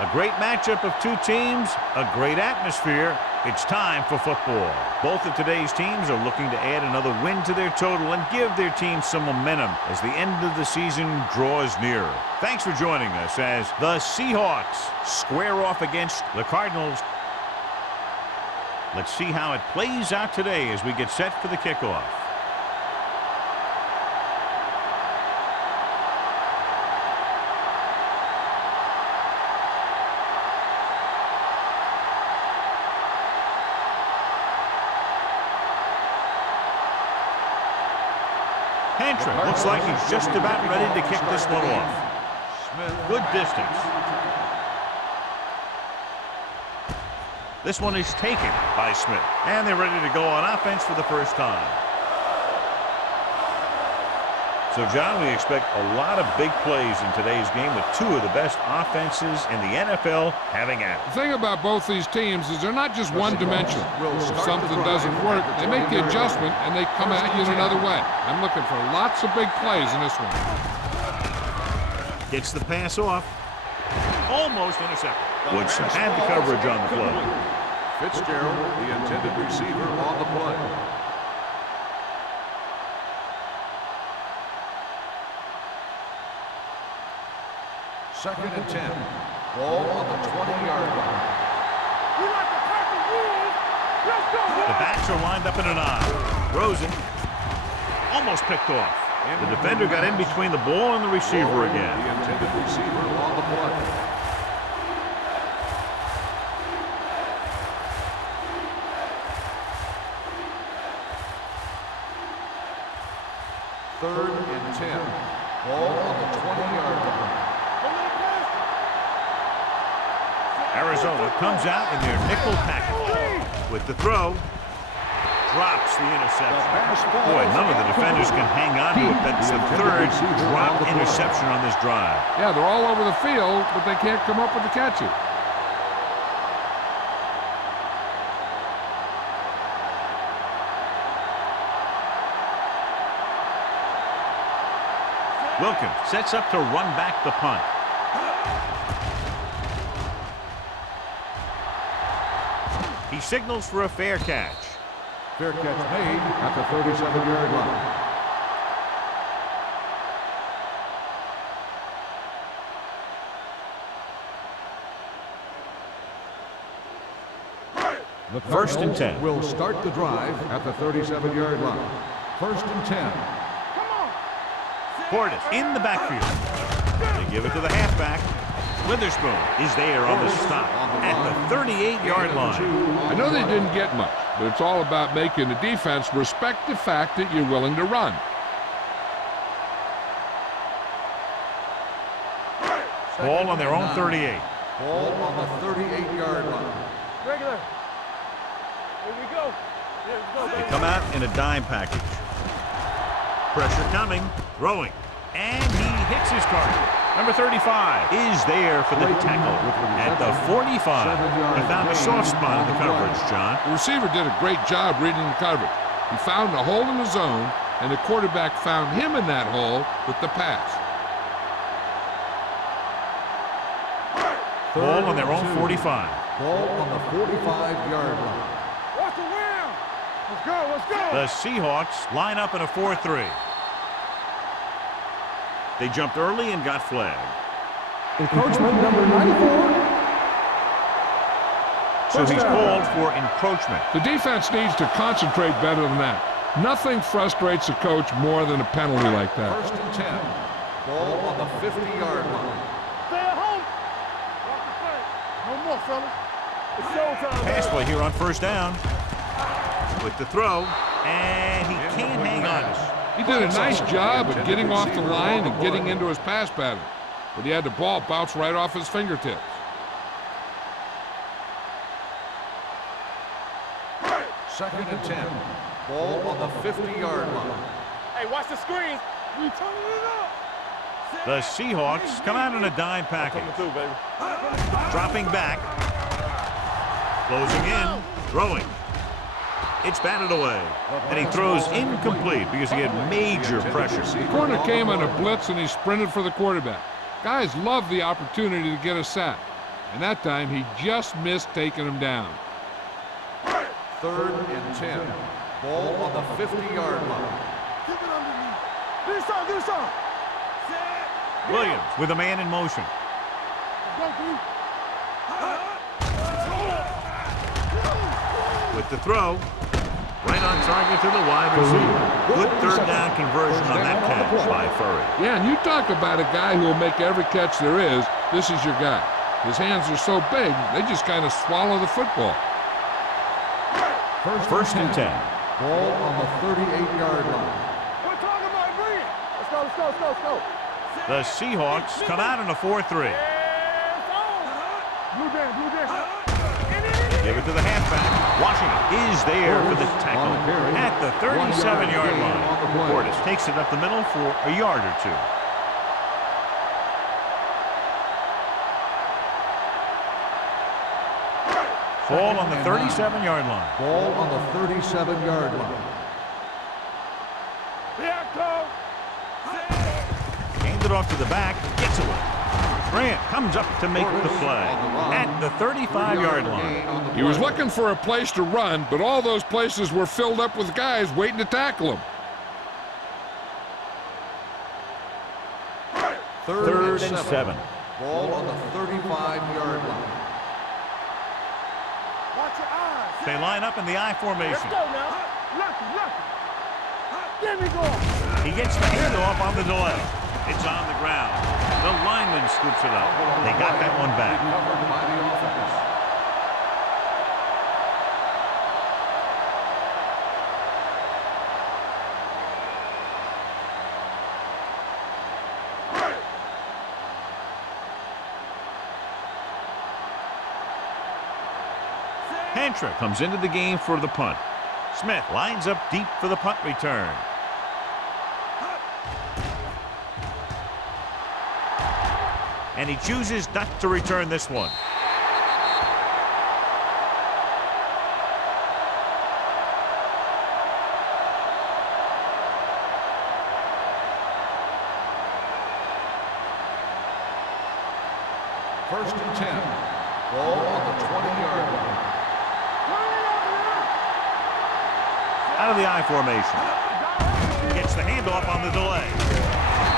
A great matchup of two teams, a great atmosphere. It's time for football. Both of today's teams are looking to add another win to their total and give their team some momentum as the end of the season draws nearer. Thanks for joining us as the Seahawks square off against the Cardinals. Let's see how it plays out today as we get set for the kickoff. Hantra looks like he's just about ready to kick this one off. Good distance. This one is taken by Smith. And they're ready to go on offense for the first time. So, John, we expect a lot of big plays in today's game with two of the best offenses in the NFL having at it. The thing about both these teams is they're not just one-dimensional. If something doesn't work, they make the adjustment and they come at you in another way. I'm looking for lots of big plays in this one. Gets the pass off. Almost intercepted. Woodson had the coverage on the play. Fitzgerald, the intended receiver, on the play. Second and 10. Ball on the 20-yard line. The backs are lined up in an eye. Rosen almost picked off. The defender got in between the ball and the receiver again. The intended receiver on the play. Third and 10. Ball on the 20-yard line. Arizona comes out in their nickel package. With the throw, drops the interception. Boy, none of the defenders can hang on to it. That's the third drop interception on this drive. Yeah, they're all over the field, but they can't come up with the catches. Wilkins sets up to run back the punt. He signals for a fair catch. Fair catch made at the 37-yard line. The First and 10. Will start the drive at the 37-yard line. First and 10. Portis in the backfield. They give it to the halfback. Witherspoon is there on the stop at the 38-yard line. I know they didn't get much, but it's all about making the defense respect the fact that you're willing to run. Ball on their own 38. Ball on the 38-yard line. Regular. Here we go. They come out in a dime package. Pressure coming, throwing, and he hits his target. Number 35 is there for the tackle at the 45. He found a soft spot in the coverage, John. The receiver did a great job reading the coverage. He found a hole in the zone, and the quarterback found him in that hole with the pass. Ball on their own 45. Ball on the 45-yard line. Watch the wheel. Let's go, let's go. The Seahawks line up in a 4-3. They jumped early and got flagged. Encroachment number 94. So he's called for encroachment. The defense needs to concentrate better than that. Nothing frustrates a coach more than a penalty like that. First and 10. Ball on the 50-yard line. Stay at home. No more, fellas. It's showtime. Pass play here on first down. With the throw, and he can't hang on. He did a nice job of getting off the line and getting into his pass pattern, but he had the ball bounce right off his fingertips. Second and 10. Ball on the 50-yard line. Hey, watch the screen. We turning it up. The Seahawks come out in a dime package. Coming through, baby. Dropping back. Closing in. Throwing. It's batted away. And he throws incomplete because he had major pressure. The corner came on a blitz and he sprinted for the quarterback. Guys love the opportunity to get a sack. And that time he just missed taking him down. 3rd and 10. Ball on the 50-yard line. Keep it underneath. Do something. Williams with a man in motion. Go, dude. With the throw. Right on target to the wide receiver. Good third down conversion on that catch by Furry. Yeah, and you talk about a guy who will make every catch there is. This is your guy. His hands are so big, they just kind of swallow the football. First and 10. Ball on the 38-yard line. We're talking about Green. Let's go. The Seahawks come out in a 4-3. Blue down. Give it to the halfback. Washington is there for the tackle at the 37-yard line. Portis takes it up the middle for a yard or two. Ball on the 37-yard line. Ball on the 37-yard line. Hands it off to the back. Gets away. Grant comes up to make the play at the 35-yard line. He was looking for a place to run, but all those places were filled up with guys waiting to tackle him. 3rd and 7. Ball on the 35-yard line. Watch your eyes. They line up in the I formation. Let's go now. Lucky. Get me going. He gets the handoff on the delay. It's on the ground. The lineman scoops it up. They got that one back. Covered by the offense. Hantra comes into the game for the punt. Smith lines up deep for the punt return. And he chooses not to return this one. First and 10. Ball on the 20-yard line. Out of the I formation. Gets the handoff on the delay.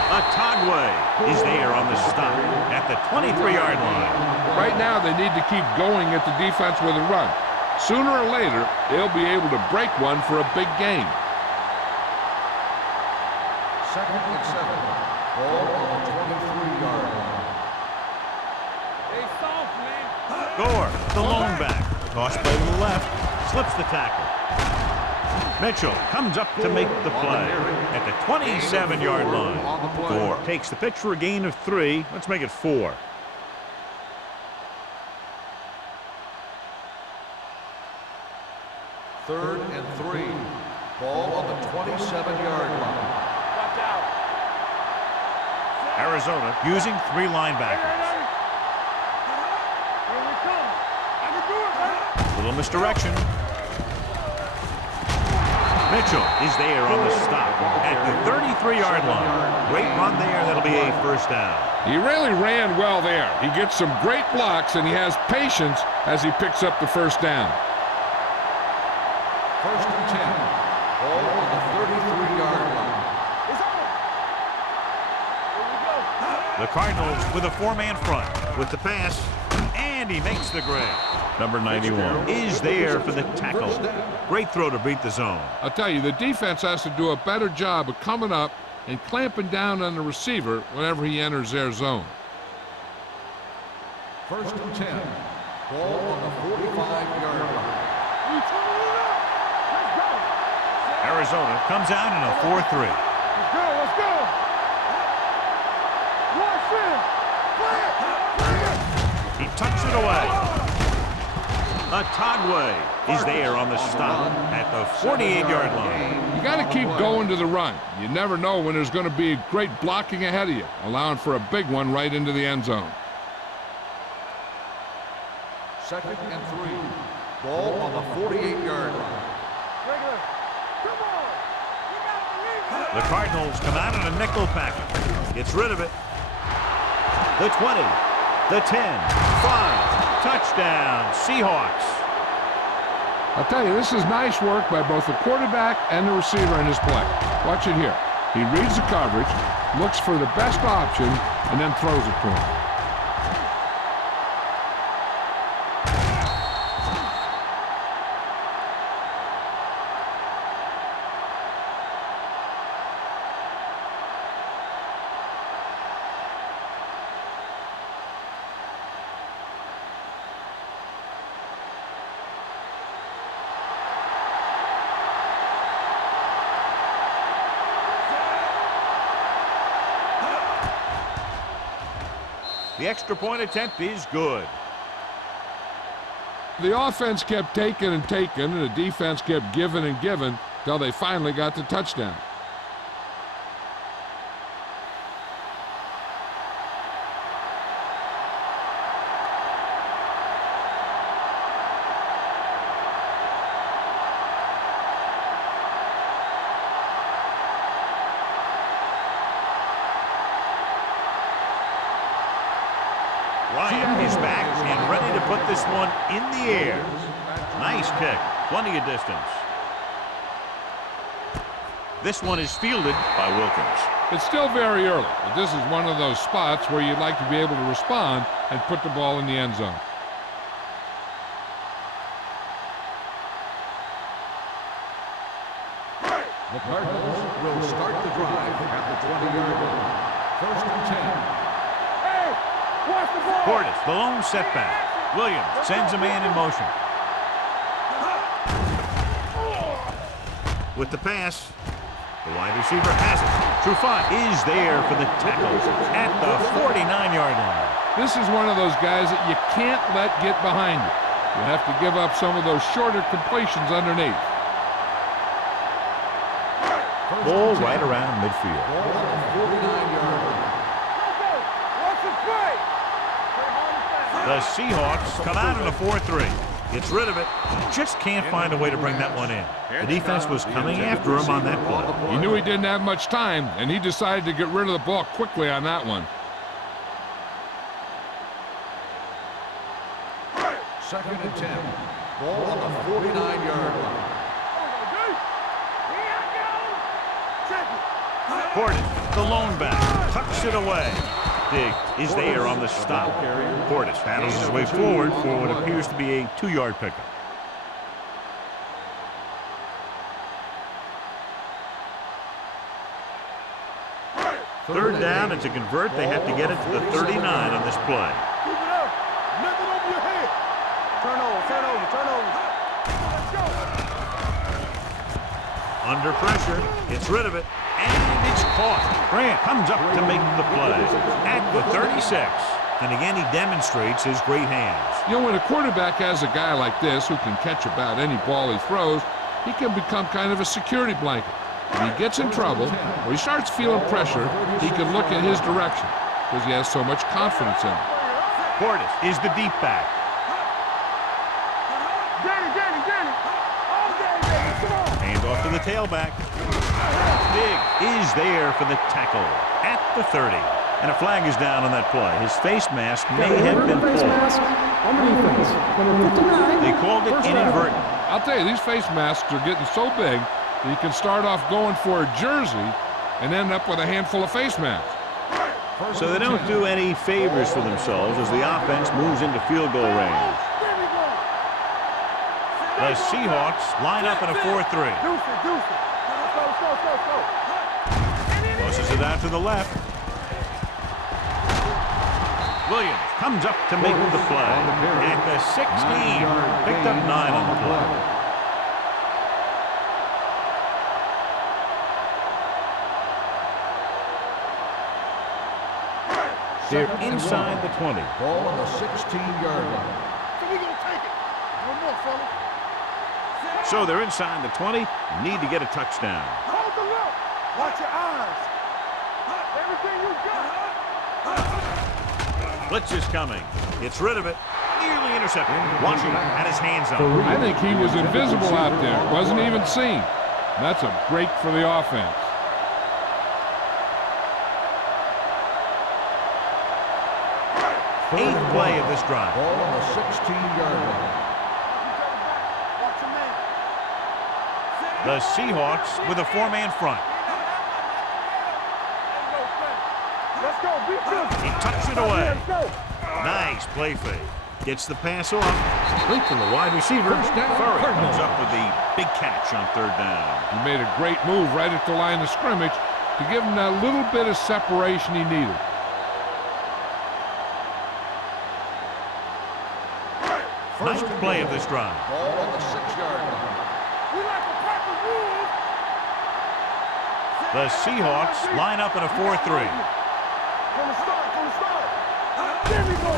Atagwe is there on the stop at the 23-yard line. Right now, they need to keep going at the defense with a run. Sooner or later, they'll be able to break one for a big gain. 2nd and 7. Ball on the 23-yard line. Hey, soft, man. Gore, the lone back. Tossed by the left. Slips the tackle. Mitchell comes up to make the play at the 27-yard line. Gore takes the pitch for a gain of 3. Let's make it 4. Third and 3. Ball on the 27-yard line. Watch out. Arizona using 3 linebackers. Here we come. I can do it, man. Little misdirection. Mitchell is there on the stop at the 33-yard line. Great run there. That'll be a first down. He really ran well there. He gets some great blocks, and he has patience as he picks up the first down. First and 10. Ball on the 33-yard line. It's on. Here we go. The Cardinals with a 4-man front with the pass, and he makes the grab. Number 91 is there for the tackle. Great throw to beat the zone. I'll tell you, the defense has to do a better job of coming up and clamping down on the receiver whenever he enters their zone. First and 10. Ball on the 45-yard line. We turn it up. Let's go. Arizona comes out in a 4-3. Let's go. Watch it. Play it. He tucks it away. Atagwe is there on the stop at the 48-yard line. You got to keep going to the run. You never know when there's going to be great blocking ahead of you, allowing for a big one right into the end zone. 2nd and 3. Ball on the 48-yard line. Regular. Come on. You gotta believe it. The Cardinals come out in a nickel package. Gets rid of it. The 20, the 10, 5. Touchdown, Seahawks. I'll tell you, this is nice work by both the quarterback and the receiver in his play. Watch it here. He reads the coverage, looks for the best option, and then throws it to him. The extra point attempt is good. The offense kept taking and taking, and the defense kept giving and giving till they finally got the touchdown. Ryan is back and ready to put this one in the air. Nice kick. Plenty of distance. This one is fielded by Wilkins. It's still very early, but this is one of those spots where you'd like to be able to respond and put the ball in the end zone. The Cardinals will start the drive at the 20-yard line. 1st and 10. Watch the ball. Portis, the lone setback. Williams sends a man in motion. With the pass, the wide receiver has it. Trufant is there for the tackle at the 49-yard line. This is one of those guys that you can't let get behind you. You have to give up some of those shorter completions underneath. Ball right around midfield. Ball on the 49-yard line. Watch the play. The Seahawks come out in a 4-3. Gets rid of it. Just can't find a way to bring that one in. The defense was coming after him on that play. He knew he didn't have much time, and he decided to get rid of the ball quickly on that one. 2nd and 10. Ball on the 49-yard line. Portis, the lone back, tucks it away. Diggs is there on the stop. Portis battles his way forward for what appears to be a 2-yard pickup. Third down, and to convert, they have to get it to the 39 on this play. Keep it up. Lift it over your head. Turn over, turn over, turn over. Let's go. Under pressure, gets rid of it, and it's caught. Grant comes up to make the play at the 36. And again, he demonstrates his great hands. You know, when a quarterback has a guy like this who can catch about any ball he throws, he can become kind of a security blanket. When he gets in trouble, or he starts feeling pressure, he can look in his direction because he has so much confidence in him. Portis is the deep back. Danny. Oh, Danny, come on. Hand off to the tailback. Diggs is there for the tackle at the 30. And a flag is down on that play. His face mask may have been pulled. They called it inadvertent. I'll tell you, these face masks are getting so big that you can start off going for a jersey and end up with a handful of face masks. So they don't do any favors for themselves as the offense moves into field goal range. The Seahawks line up in a 4-3. Deuce it. Let's go. Tosses it out to the left. Williams comes up to make the play at the 16. Picked up 9 on the play. They're inside the 20. Ball on the 16-yard line. So we gonna take it. One more, fella. So they're inside the 20. Need to get a touchdown. Hold the look. Watch your eyes. Everything you got. Blitz is coming. Gets rid of it. Nearly intercepted. Washington had his hands on it. I think he was invisible out there. Wasn't even seen. That's a break for the offense. Eighth play of this drive. Ball on the 16-yard line. The Seahawks with a four-man front. Let's go. Beat this. He tucks it away. Let's go. Nice play fake. Gets the pass off. Complete to the wide receiver. First down, Furry Cardinals. comes up with the big catch on third down. He made a great move right at the line of scrimmage to give him that little bit of separation he needed. Ninth play of this drive. Ball on the 6-yard line. We like the Packers rules. The Seahawks line up in a 4-3. From the start. There we go.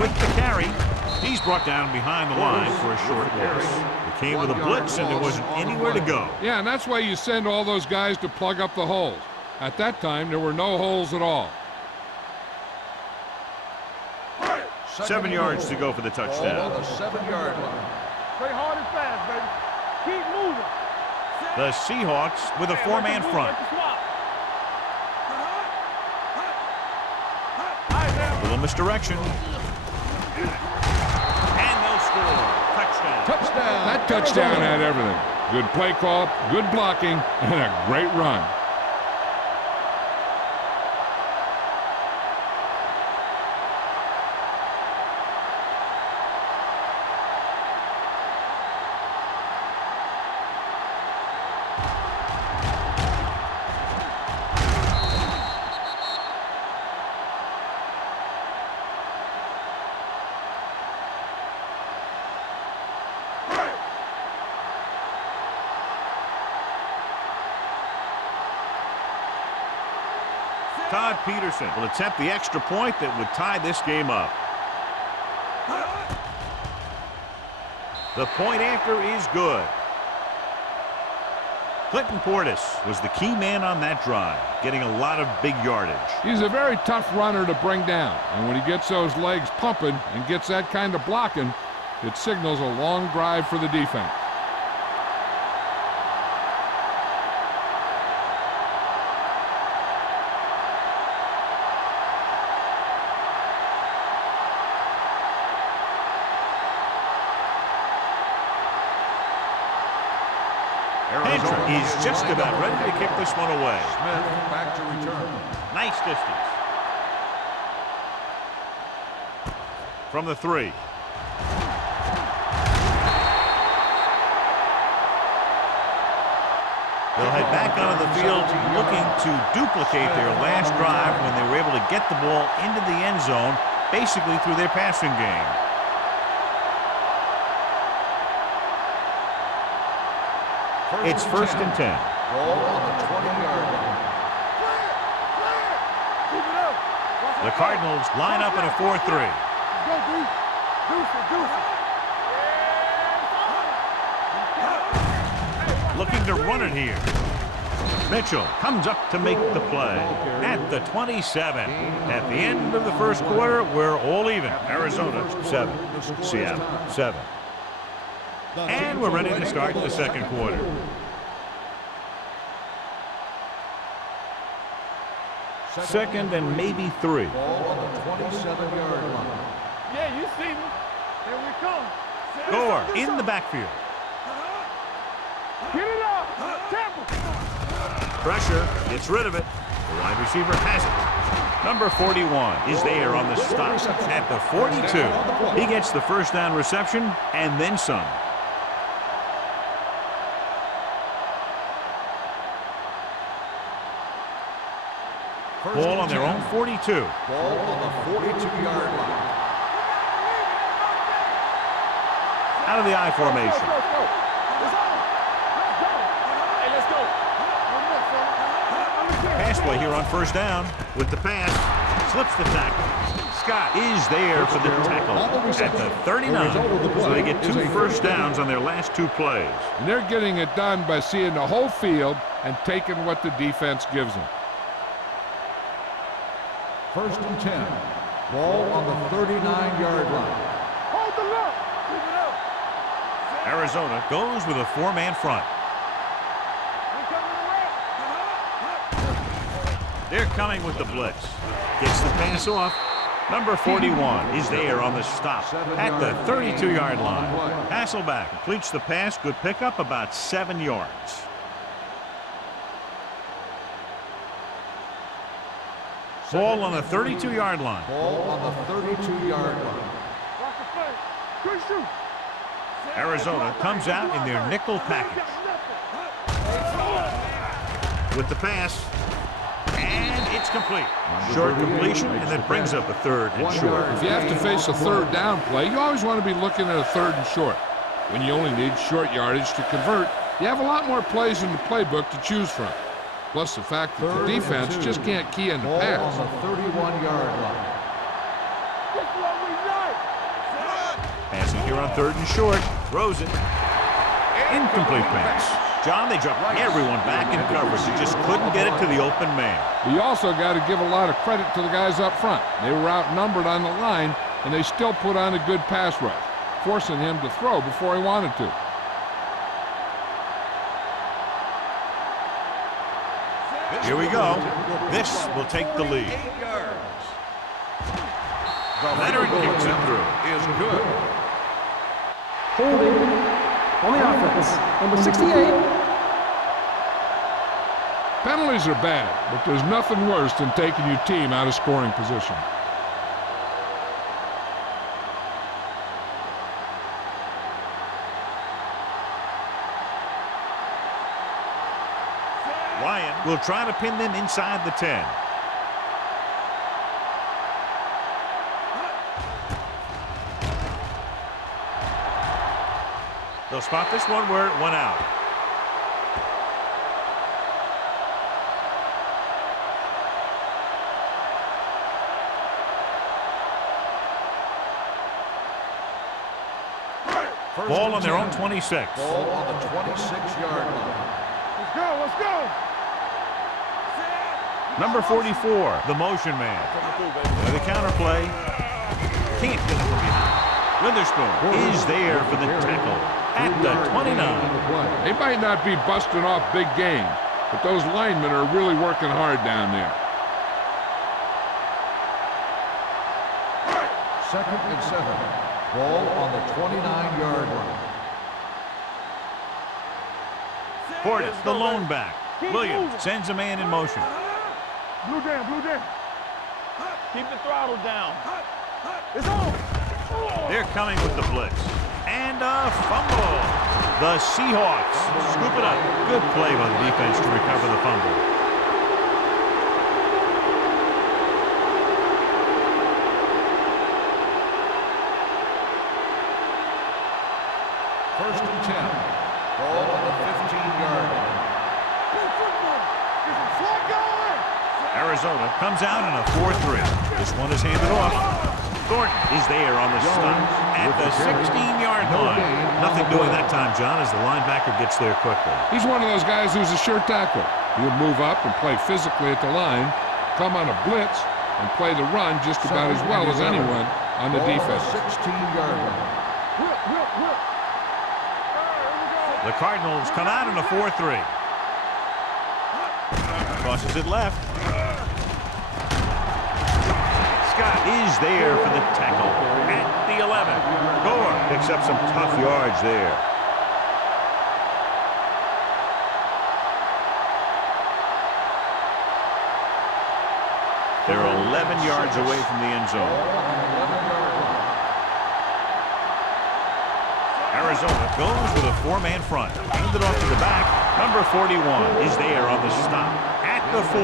With the carry, he's brought down behind the line for a short loss. It came with a blitz, and there wasn't anywhere to go. Yeah, and that's why you send all those guys to plug up the holes. At that time, there were no holes at all. 7 yards to go for the Ball on touchdown. the 7-yard line. Play hard and fast, baby. Keep moving. The Seahawks with a four-man front. Little misdirection. And they'll score. Touchdown. Touchdown. That touchdown had everything. Good play call, good blocking, and a great run. Todd Peterson will attempt the extra point that would tie this game up. The point after is good. Clinton Portis was the key man on that drive, getting a lot of big yardage. He's a very tough runner to bring down, and when he gets those legs pumping and gets that kind of blocking, it signals a long drive for the defense. Is just about ready to kick this one away. Smith back to return. Nice distance. From the 3. They'll head back onto the field looking to duplicate their last drive when they were able to get the ball into the end zone, basically through their passing game. It's first and 10. Ball on the 20-yard line. Keep it up. The Cardinals line up in a 4-3. Go, D. Deuce it. Looking to run it here. Mitchell comes up to make the play at the 27. At the end of the first quarter, we're all even. Arizona 7, Seattle 7. And we're ready to start the second quarter. Second and maybe 3. Ball on the 27-yard line. Yeah, you see me. Here we come. Gore in the backfield. Get it up. Temple. Pressure, gets rid of it. The wide receiver has it. Number 41 is there on the stop at the 42. He gets the first down reception and then some. Ball on their own 42. Ball on the 42-yard line. Out of the I formation. Let's go. Hey, let's go. Pass play here on first down with the pass. Slips the tackle. Scott is there for the tackle at the 39. So they get 2 first downs on their last 2 plays. And they're getting it done by seeing the whole field and taking what the defense gives them. First and 10. Ball on the 39-yard line. Hold the look. Keep it up. Arizona goes with a 4-man front. They're coming with the blitz. Gets the pass off. Number 41 is there on the stop at the 32-yard line. Hasselback completes the pass. Good pickup, about 7 yards. Ball on the 32-yard line. Ball on the 32-yard line. Arizona comes out in their nickel package. With the pass. And it's complete. Short completion, and that brings up a third and short. If you have to face a third down play, you always want to be looking at a third and short. When you only need short yardage to convert, you have a lot more plays in the playbook to choose from. Plus the fact that the defense just can't key in the pass. Ball on the 31-yard line. Passing here on third and short. Throws it. Incomplete pass. John, they dropped everyone back in coverage. They just couldn't get it to the open man. But you also got to give a lot of credit to the guys up front. They were outnumbered on the line, and they still put on a good pass rush, forcing him to throw before he wanted to. Here we go. This will take the lead. Leonard kicks it through. Is good. Holding on the offense, number 68. Penalties are bad, but there's nothing worse than taking your team out of scoring position. Ryan will try to pin them inside the 10. They'll spot this one where it went out. Ball on their own 26. Ball on the 26-yard line. Let's go, let's go. Number 44, the motion man. With a counter play. Can't get it from behind. Witherspoon is there for the tackle at the 29. They might not be busting off big games, but those linemen are really working hard down there. Second and 7. Ball on the 29-yard line. Portis, the lone back. Williams sends a man in motion. Blue down, blue down. Keep the throttle down. It's on. They're coming with the blitz. And a fumble. The Seahawks scoop it up. Good play by the defense to recover the fumble. First and 10. Ball on the 15-yard line. Arizona comes out in a 4-3. This one is handed off. Thornton is there on the stop at the 16-yard line. Nothing doing that time, John, as the linebacker gets there quickly. He's one of those guys who's a sure tackler. He'll move up and play physically at the line, come on a blitz, and play the run just about as well as anyone on the defense. 16-yard line. The Cardinals come out in a 4-3. Crosses it left. Scott is there for the tackle at the 11. Gore picks up some tough yards there. They're 11 yards away from the end zone. Arizona goes with a 4-man front. Handed off to the back. Number 41 is there on the stop at the 4.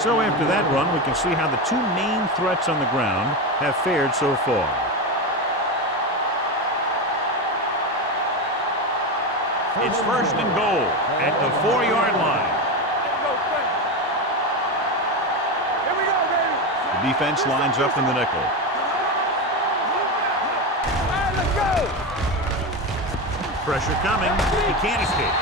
So after that run, we can see how the two main threats on the ground have fared so far. It's first and goal at the 4-yard line. The defense lines up in the nickel. Pressure coming. He can't escape.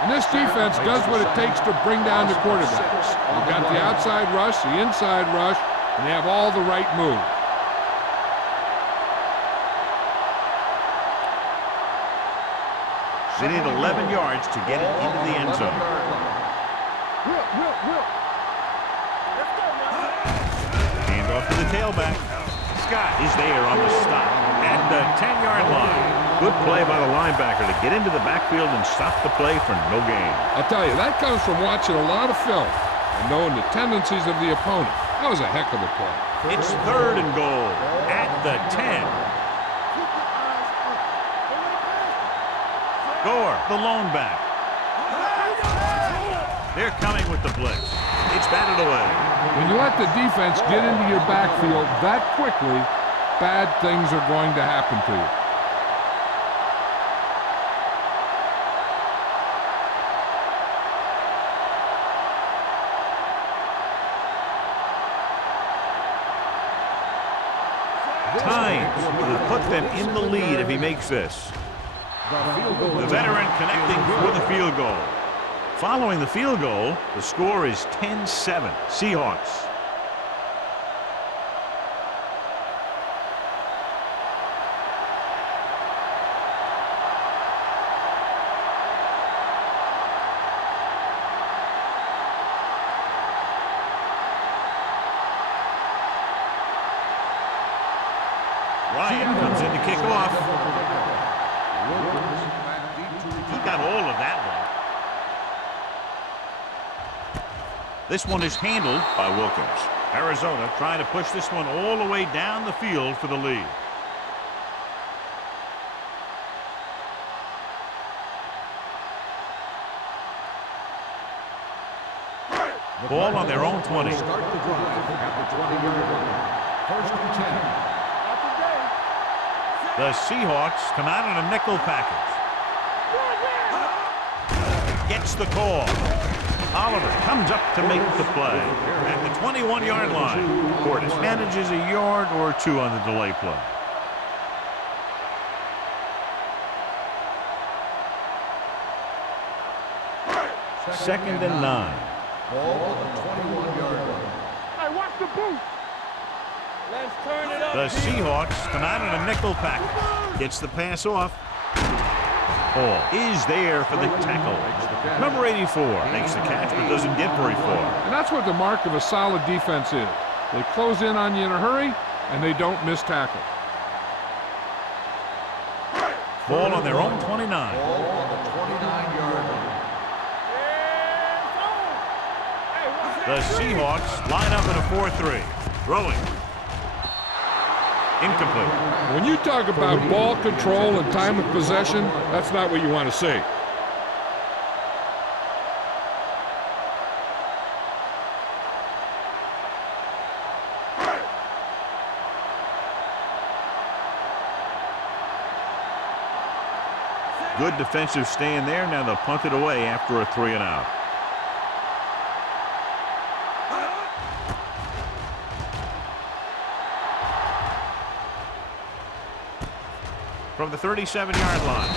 And this defense does what it takes to bring down the quarterbacks. They've got the outside rush, the inside rush, and they have all the right moves. They need 11 yards to get it into the end zone. Let's go. the tailback. Scott is there on the stop at the 10-yard line. Good play by the linebacker to get into the backfield and stop the play for no gain. I'll tell you, that comes from watching a lot of film and knowing the tendencies of the opponent. That was a heck of a play. It's 3rd and goal at the 10. Gore, the lone back. They're coming with the blitz. It's batted away. When you let the defense get into your backfield that quickly, bad things are going to happen to you. Tynes will put them in the lead if he makes this. The veteran connecting for the field goal. Following the field goal, the score is 10-7, Seahawks. Ryan comes in to kick off. He got all of that one. This one is handled by Wilkins. Arizona trying to push this one all the way down the field for the lead. Ball on their own 20. Start the drive at the 20-yard line. 1st and 10. The Seahawks come out in a nickel package. Gets the call. Oliver comes up to make the play at the 21-yard line. Portis manages a yard or two on the delay play. Second and 9. Ball on the 21-yard line. Hey, watch the boot. Let's turn it up. The Seahawks come out in a nickel package. Gets the pass off. Ball is there for the tackle. Number 84 makes the catch but doesn't get very far. And that's what the mark of a solid defense is. They close in on you in a hurry, and they don't miss tackle. Ball on their own 29. Ball on the 29-yard line. The Seahawks line up in a 4-3. Throwing. Incomplete. When you talk about ball control and time of possession, that's not what you want to see. Good defensive stand there. Now they'll punt it away after a 3-and-out. From the 37-yard line.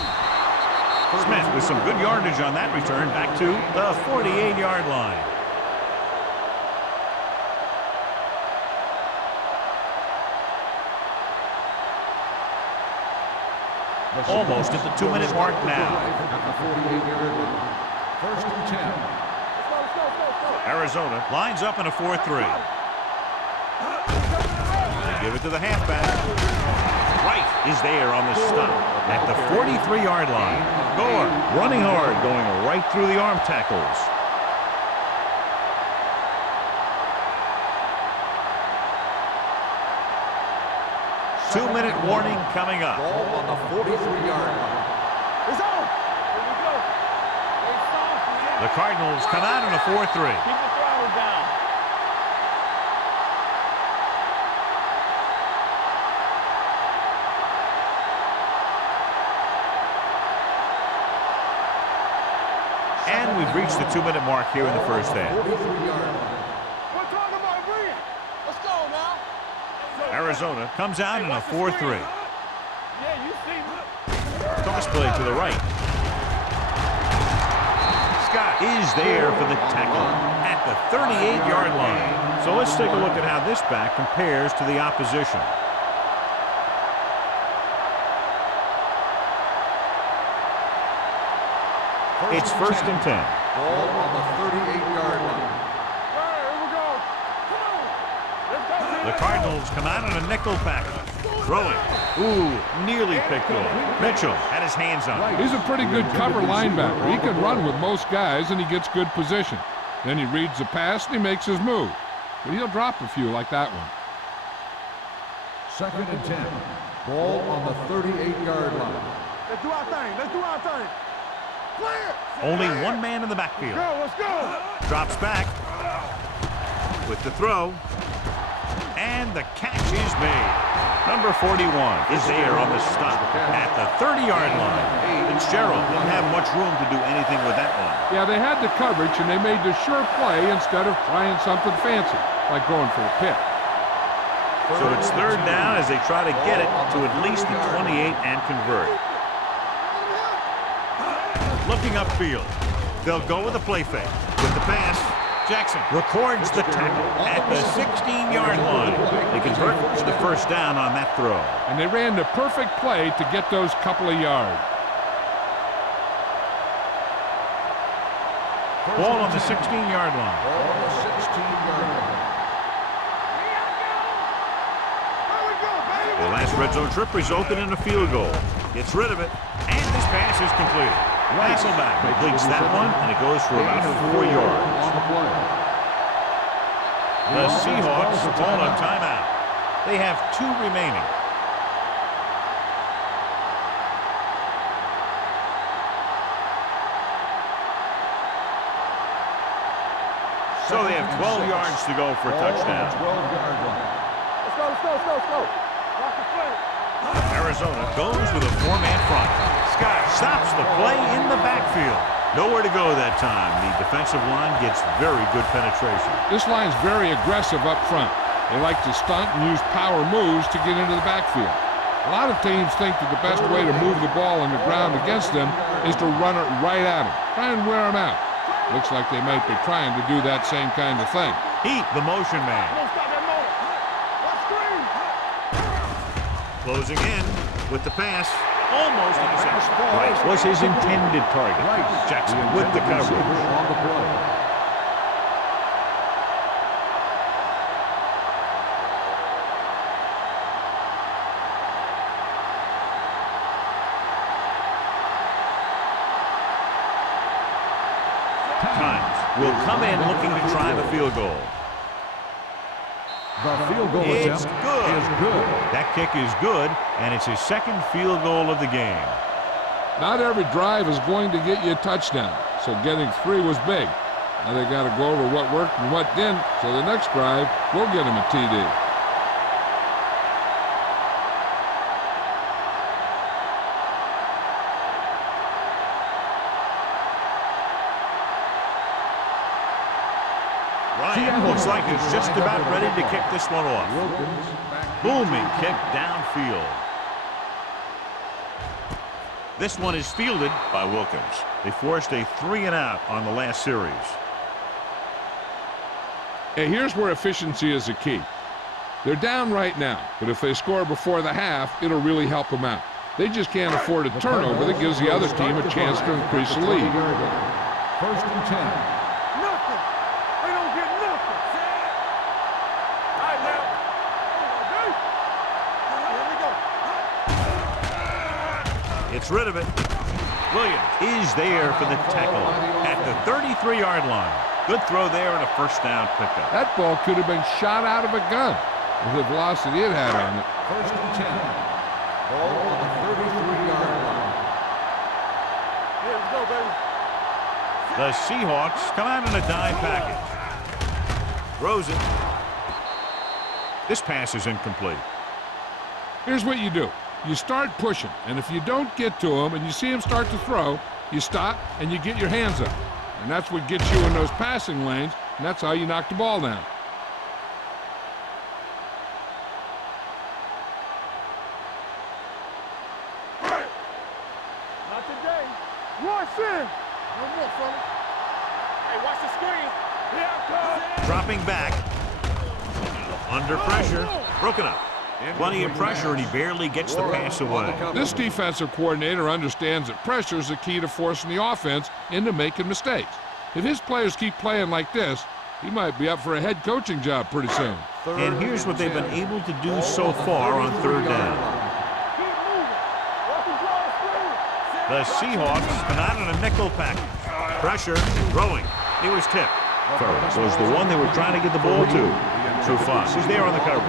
Smith with some good yardage on that return back to the 48-yard line. Almost at the 2-minute mark now. At the 48-yard line. 1st and 10. Arizona lines up in a 4-3. They give it to the halfback. Wright is there on the stop at the 43-yard line. Gore running hard, going right through the arm tackles. Two-minute warning coming up. Ball on the 43-yard line. It's on. Here we go. It's on. The Cardinals come out in a 4-3. Keep the throttle down. And we've reached the 2-minute mark here in the first half. 43-yard line. We're talking about Brent. Let's go now. Arizona comes out in a 4-3. Yeah, you see me. Toss play to the right. Scott is there for the tackle at the 38-yard line. So let's take a look at how this back compares to the opposition. It's 1st and 10. Ball on the 38-yard line. All right, here we go. Come on. Let's go, team. The Cardinals come out in a nickel package. Throwing. Ooh, nearly picked off. Mitchell had his hands on it. He's a pretty good cover linebacker. He can run with most guys, and he gets good position. Then he reads the pass, and he makes his move. But he'll drop a few like that one. 2nd and 10. Ball on the 38-yard line. Let's do our thing. Let's do our thing. Clear. Only one man in the backfield. Let's go. Drops back. With the throw. And the catch is made. Number 41 is there on the stop at the 30-yard line. Fitzgerald didn't have much room to do anything with that one. Yeah, they had the coverage, and they made the sure play instead of trying something fancy, like going for a pick. So it's 3rd down as they try to get it to at least the 28 and convert. Looking upfield. They'll go with a play fake. With the pass, Jackson records the tackle at the 16-yard line. They convert to the 1st down on that throw. And they ran the perfect play to get those couple of yards. Ball on the 16-yard line. Ball on the 16-yard line. The last red zone trip resulted in a field goal. Gets rid of it, and this pass is completed. Hasselback completes that one, and it goes for about 4 yards. The Seahawks call a timeout. They have 2 remaining. So they have 12 yards to go for a touchdown. 12-yard line. Let's go. Rock the play. Arizona goes with a 4-man front. Scott stops the play in the backfield. Nowhere to go that time. The defensive line gets very good penetration. This line's very aggressive up front. They like to stunt and use power moves to get into the backfield. A lot of teams think that the best way to move the ball on the ground against them is to run it right at them. Try and wear them out. Looks like they might be trying to do that same kind of thing. Heat, the motion man. Don't stop that motor. Let's screen. Closing in with the pass. Almost intercepted. Rice was his intended target. Jackson with the coverage. On the play. Times will come in looking to try the field goal. The field goal It's attempt good. is good. That kick is good, and it's his 2nd field goal of the game. Not every drive is going to get you a touchdown, so getting 3 was big. Now they got to go over what worked and what didn't, so the next drive will get him a TD. Ryan looks like he's just about ready to kick this one off. Booming kick downfield. This one is fielded by Wilkins. They forced a 3-and-out on the last series. Hey, here's where efficiency is the key. They're down right now, but if they score before the half, it'll really help them out. They just can't afford a turnover that gives the other team a chance to increase the lead. 1st and 10. Nothing. They don't get nothing. All right, now. Here we go. It's rid of it. Williams is there for the tackle at the 33-yard line. Good throw there and a 1st down pickup. That ball could have been shot out of a gun with the velocity it had on it. 1st and 10. Ball on the 33-yard line. Here we go, baby. The Seahawks come out in a dime package. Throws it. This pass is incomplete. Here's what you do. You start pushing, and if you don't get to him and you see him start to throw, you stop and you get your hands up. And that's what gets you in those passing lanes, and that's how you knock the ball down. Not today. Rush in. No more, fella. Hey, watch the screen. Here I come. Dropping back. Under pressure. Broken up. Plenty of pressure, and he barely gets the pass away. This defensive coordinator understands that pressure is the key to forcing the offense into making mistakes. If his players keep playing like this, he might be up for a head coaching job pretty soon. And here's what they've been able to do so far on third down. The Seahawks come out in a nickel package. Pressure, throwing. He was tipped. Ferris was the one they were trying to get the ball to. So far, who's there on the coverage?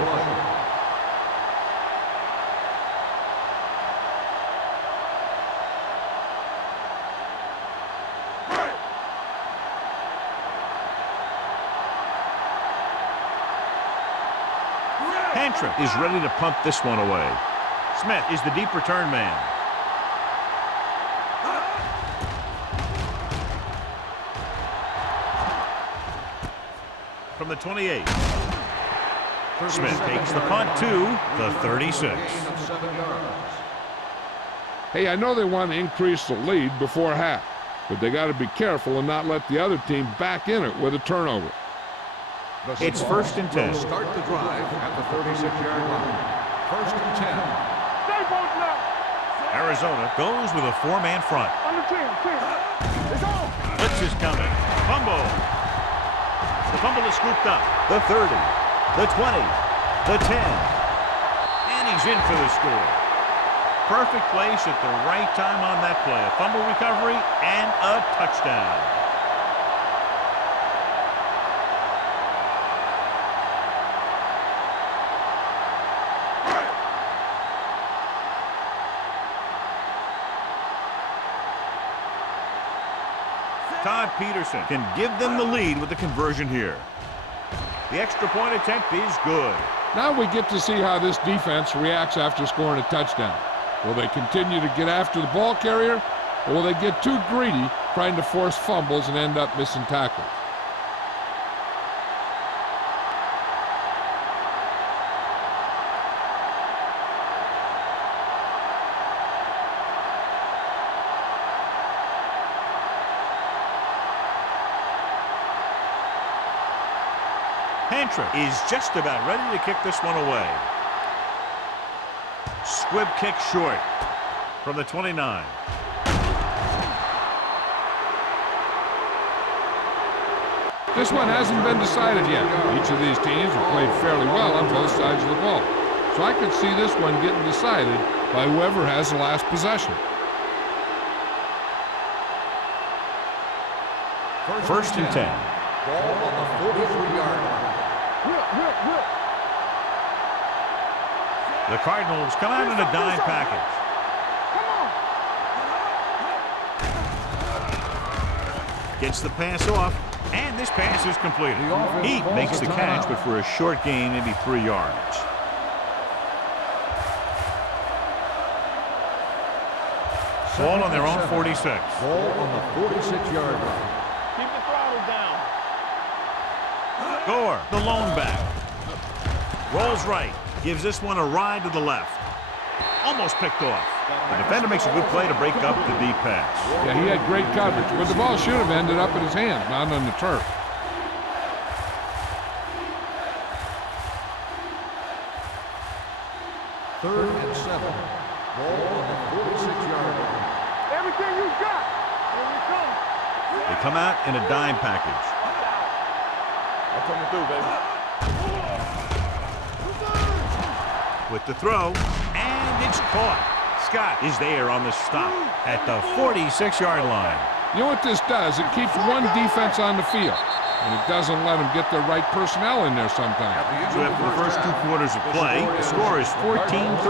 Hantrip is ready to punt this one away. Smith is the deep return man. From the 28. Smith takes the punt to the 36. Hey, I know they want to increase the lead before half, but they got to be careful and not let the other team back in it with a turnover. It's 1st and 10. Start the drive at the 36-yard line. 1st and 10. Stay both now. Arizona goes with a 4-man front. On the 10. It's on. Blitz is coming. Fumble. The fumble is scooped up. The 30, the 20, the 10. And he's in for the score. Perfect place at the right time on that play. A fumble recovery and a touchdown. Todd Peterson can give them the lead with the conversion here. The extra point attempt is good. Now we get to see how this defense reacts after scoring a touchdown. Will they continue to get after the ball carrier, or will they get too greedy trying to force fumbles and end up missing tackles? Hantrip is just about ready to kick this one away. Squib kick short from the 29. This one hasn't been decided yet. Each of these teams have played fairly well on both sides of the ball. So I could see this one getting decided by whoever has the last possession. 1st and 10. Ball on the 43-yard line. The Cardinals come out in a dime package. Gets the pass off, and this pass is completed. He makes the catch, but for a short gain, maybe 3 yards. Ball on their own 46. Ball on the 46-yard line. Keep the throttle down. Gore, the lone back. Rolls right. Gives this one a ride to the left. Almost picked off. The defender makes a good play to break up the deep pass. Yeah, he had great coverage, but the ball should have ended up in his hands, not on the turf. Third and 7. Ball on the 46-yard line. Everything you got. Here we come. They come out in a dime package. I'm coming through, baby. With the throw, and it's caught. Scott is there on the stop at the 46-yard line. You know what this does? It keeps one defense on the field, and it doesn't let them get the right personnel in there sometimes. So after the first 2 quarters of play, the score is 14-13.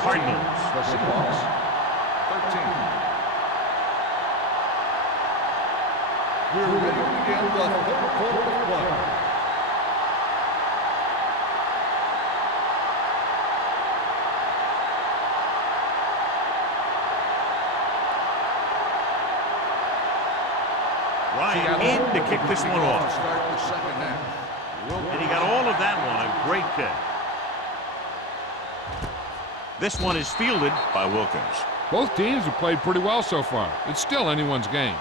Cardinals. The Seahawks, 13. We're ready to begin the third quarter of play. Ryan in to kick this one off. Start the second half. And he got all of that one. A great kick. This one is fielded by Wilkins. Both teams have played pretty well so far. It's still anyone's game.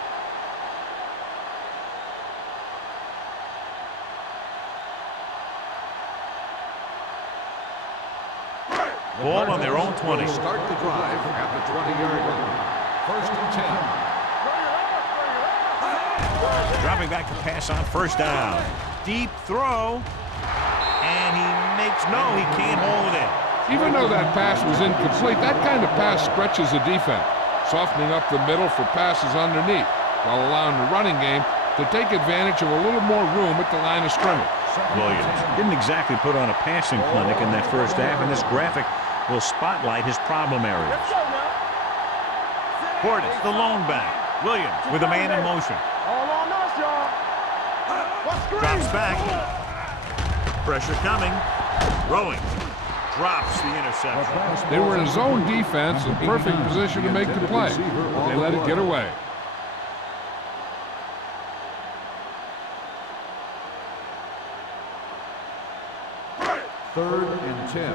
Ball on their own 20. Start the drive at the 20-yard line. 1st and 10. Dropping back to pass on 1st down. Deep throw. lets know he can't hold it in. Even though that pass was incomplete, that kind of pass stretches the defense, softening up the middle for passes underneath, while allowing the running game to take advantage of a little more room at the line of scrimmage. Williams didn't exactly put on a passing clinic in that first half, and this graphic will spotlight his problem areas. Let's go now. Portis, the lone back. Williams with a man in motion. All on us, y'all. What's screen? Drops back. Pressure coming. Rowing. Drops the interception. They were in zone defense in perfect position to make the play. They let it get away. Third and 10.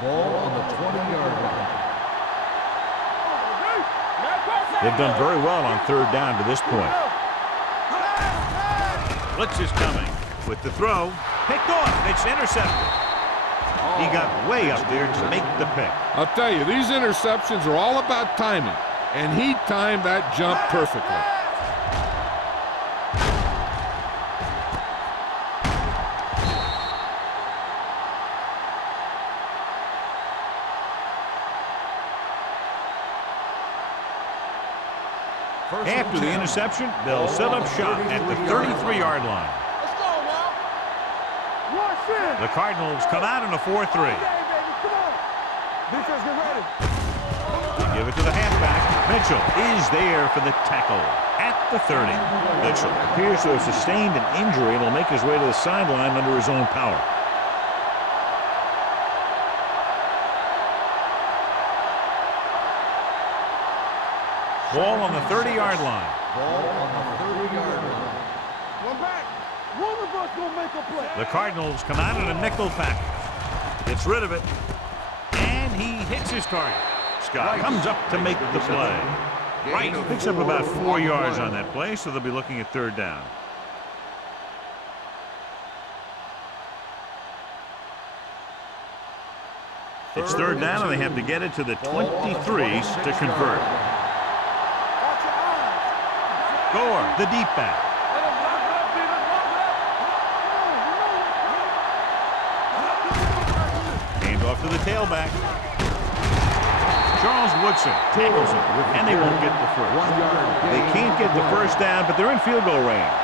Ball on the 20-yard line. They've done very well on third down to this point. Blitz is coming with the throw. Picked off. It's intercepted. He got way up there to make the pick. I'll tell you, these interceptions are all about timing, and he timed that jump perfectly. After the interception, they'll set up shop at the 33-yard line. Let's go now. Rush in. The Cardinals come out in a 4-3. Hey, baby, come on. Defense, get ready. They give it to the halfback. Mitchell is there for the tackle at the 30. Mitchell appears to have sustained an injury and will make his way to the sideline under his own power. Ball on the 30-yard line. Ball on the 30-yard line. One back. One of us gonna make a play. The Cardinals come out in a nickel pack. Gets rid of it. And he hits his target. Scott comes up to make the play. Right picks up about 4 yards on that play, so they'll be looking at third down. It's third down, and they have to get it to the 23 to convert. Watch your eyes. Gore, the deep back. Let him lock it up, David. Lock it up. Hand off to the tailback. Charles Woodson tackles it, and they won't get the first. 1 yard. They can't get the first down, but they're in field goal range.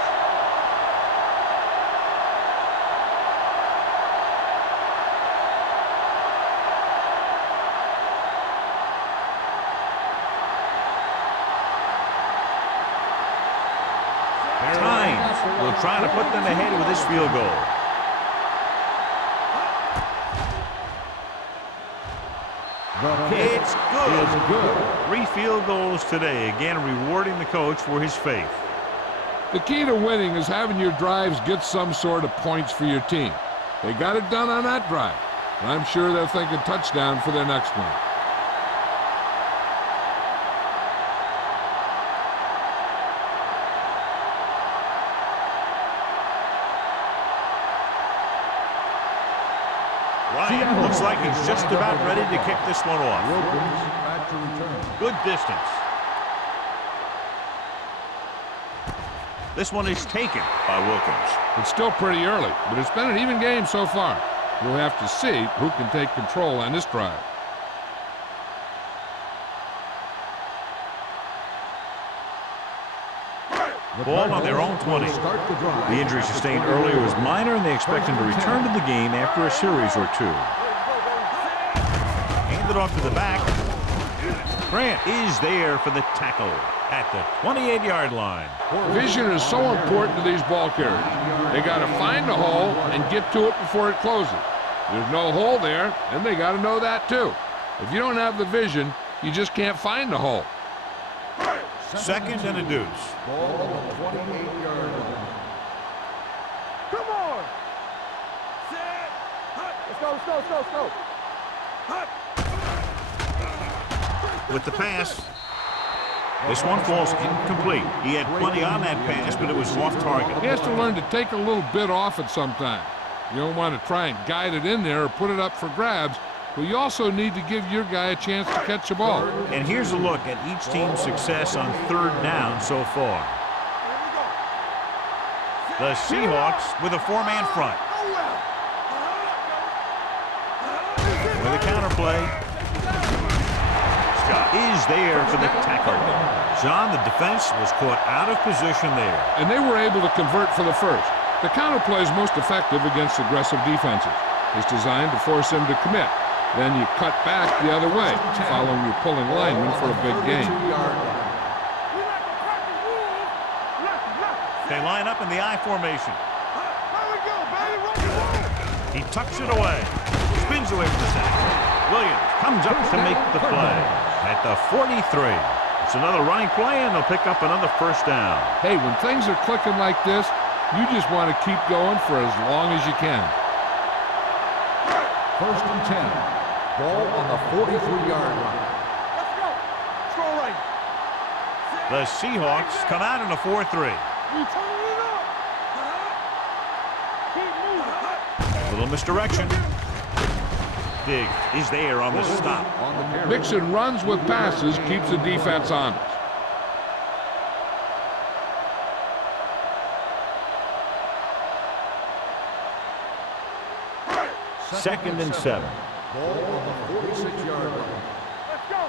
Tynes will try to put them ahead with this field goal. It's good. 3 field goals today. Again, rewarding the coach for his faith. The key to winning is having your drives get some sort of points for your team. They got it done on that drive, and I'm sure they're thinking touchdown for their next one. Ryan looks like he's just about ready to kick this one off. Wilkins back to return. Good distance. This one is taken by Wilkins. It's still pretty early, but it's been an even game so far. We'll have to see who can take control on this drive. Ball on their own 20. Start the drive. The injury sustained earlier was minor, and they expect him to return to the game after a series or 2. Handed off to the back. Grant is there for the tackle at the 28-yard line. Vision is so important to these ball carriers. They got to find the hole and get to it before it closes. There's no hole there, and they got to know that too. If you don't have the vision, you just can't find the hole. Second and a deuce. Ball on the 28-yard line. Come on. Let's go, let's go, let's go, let's go. With the pass. This one falls incomplete. He had plenty on that pass, but it was off target. He has to learn to take a little bit off it sometime. You don't want to try and guide it in there or put it up for grabs, but you also need to give your guy a chance to catch the ball. And here's a look at each team's success on third down so far. The Seahawks with a 4-man front. With a counter play. Scott is there for the tackle. John, the defense was caught out of position there. And they were able to convert for the first. The counter play is most effective against aggressive defenses. It's designed to force them to commit. Then you cut back the other way, following your pulling lineman for a big gain. They line up in the I formation. He tucks it away. Spins away from the tackle. Williams comes up to make the play at the 43. It's another running play, and they'll pick up another first down. Hey, when things are clicking like this, you just want to keep going for as long as you can. First and 10. Ball on the 43-yard line. Let's go. Throw right. The Seahawks come out in a 4-3. You turning it up. Keep moving. A little misdirection. Diggs is there on the stop. On the carry. Mixing runs with passes keeps the defense honest. Second and 7. Ball on the 46-yard line. Let's go.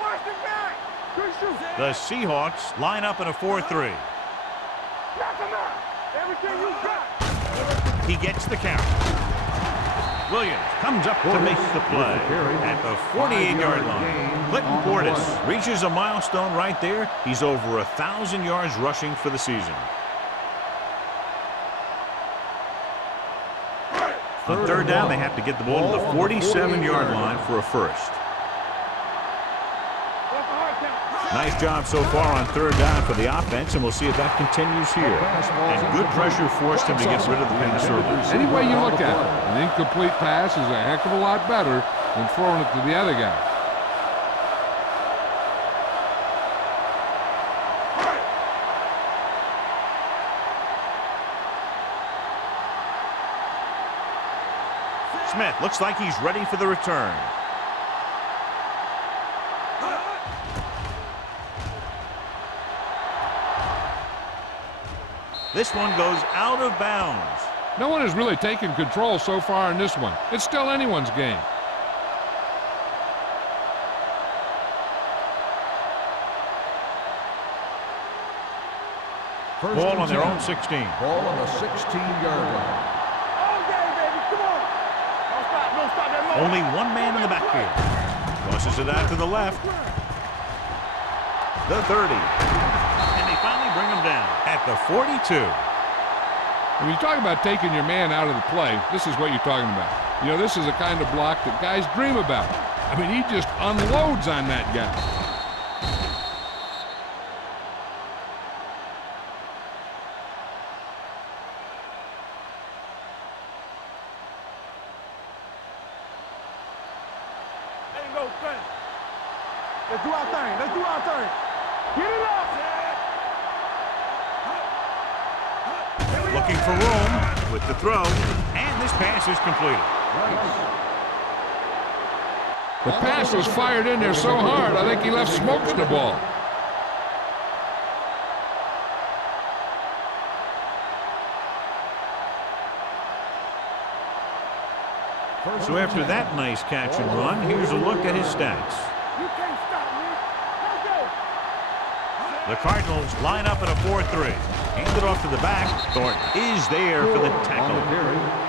Watch the back. Good shoot. The Seahawks line up in a 4-3. Knock him out. Everything you got. He gets the count. Williams comes up to make the play at the 48-yard line. Clinton Portis reaches a milestone right there. He's over 1,000 yards rushing for the season. On third down, they have to get the ball to the 47-yard line for a first. Nice job so far on third down for the offense, and we'll see if that continues here. And good pressure forced him to get rid of the pass early. Any way you look at it, an incomplete pass is a heck of a lot better than throwing it to the other guy. Smith looks like he's ready for the return. This one goes out of bounds. No one has really taken control so far in this one. It's still anyone's game. Ball on their own 16. Ball on the 16-yard line. All day, baby. Come on. Don't stop. Don't stop that moment. Only one man in the backfield. Tosses it out to the left. The 30. And they finally bring him down at the 42. When you talk about taking your man out of the play, this is what you're talking about. You know, this is the kind of block that guys dream about. I mean, he just unloads on that guy. Ain't no thing. Let's do our thing. Let's do our thing. Get it up. Looking for room with the throw, and this pass is completed. The pass was fired in there so hard, I think he left smoke in the ball. So after that nice catch and run, here's a look at his stats. You can't stop me. Let's go. The Cardinals line up in a 4-3. Hand it off to the back. Thornton is there for the tackle.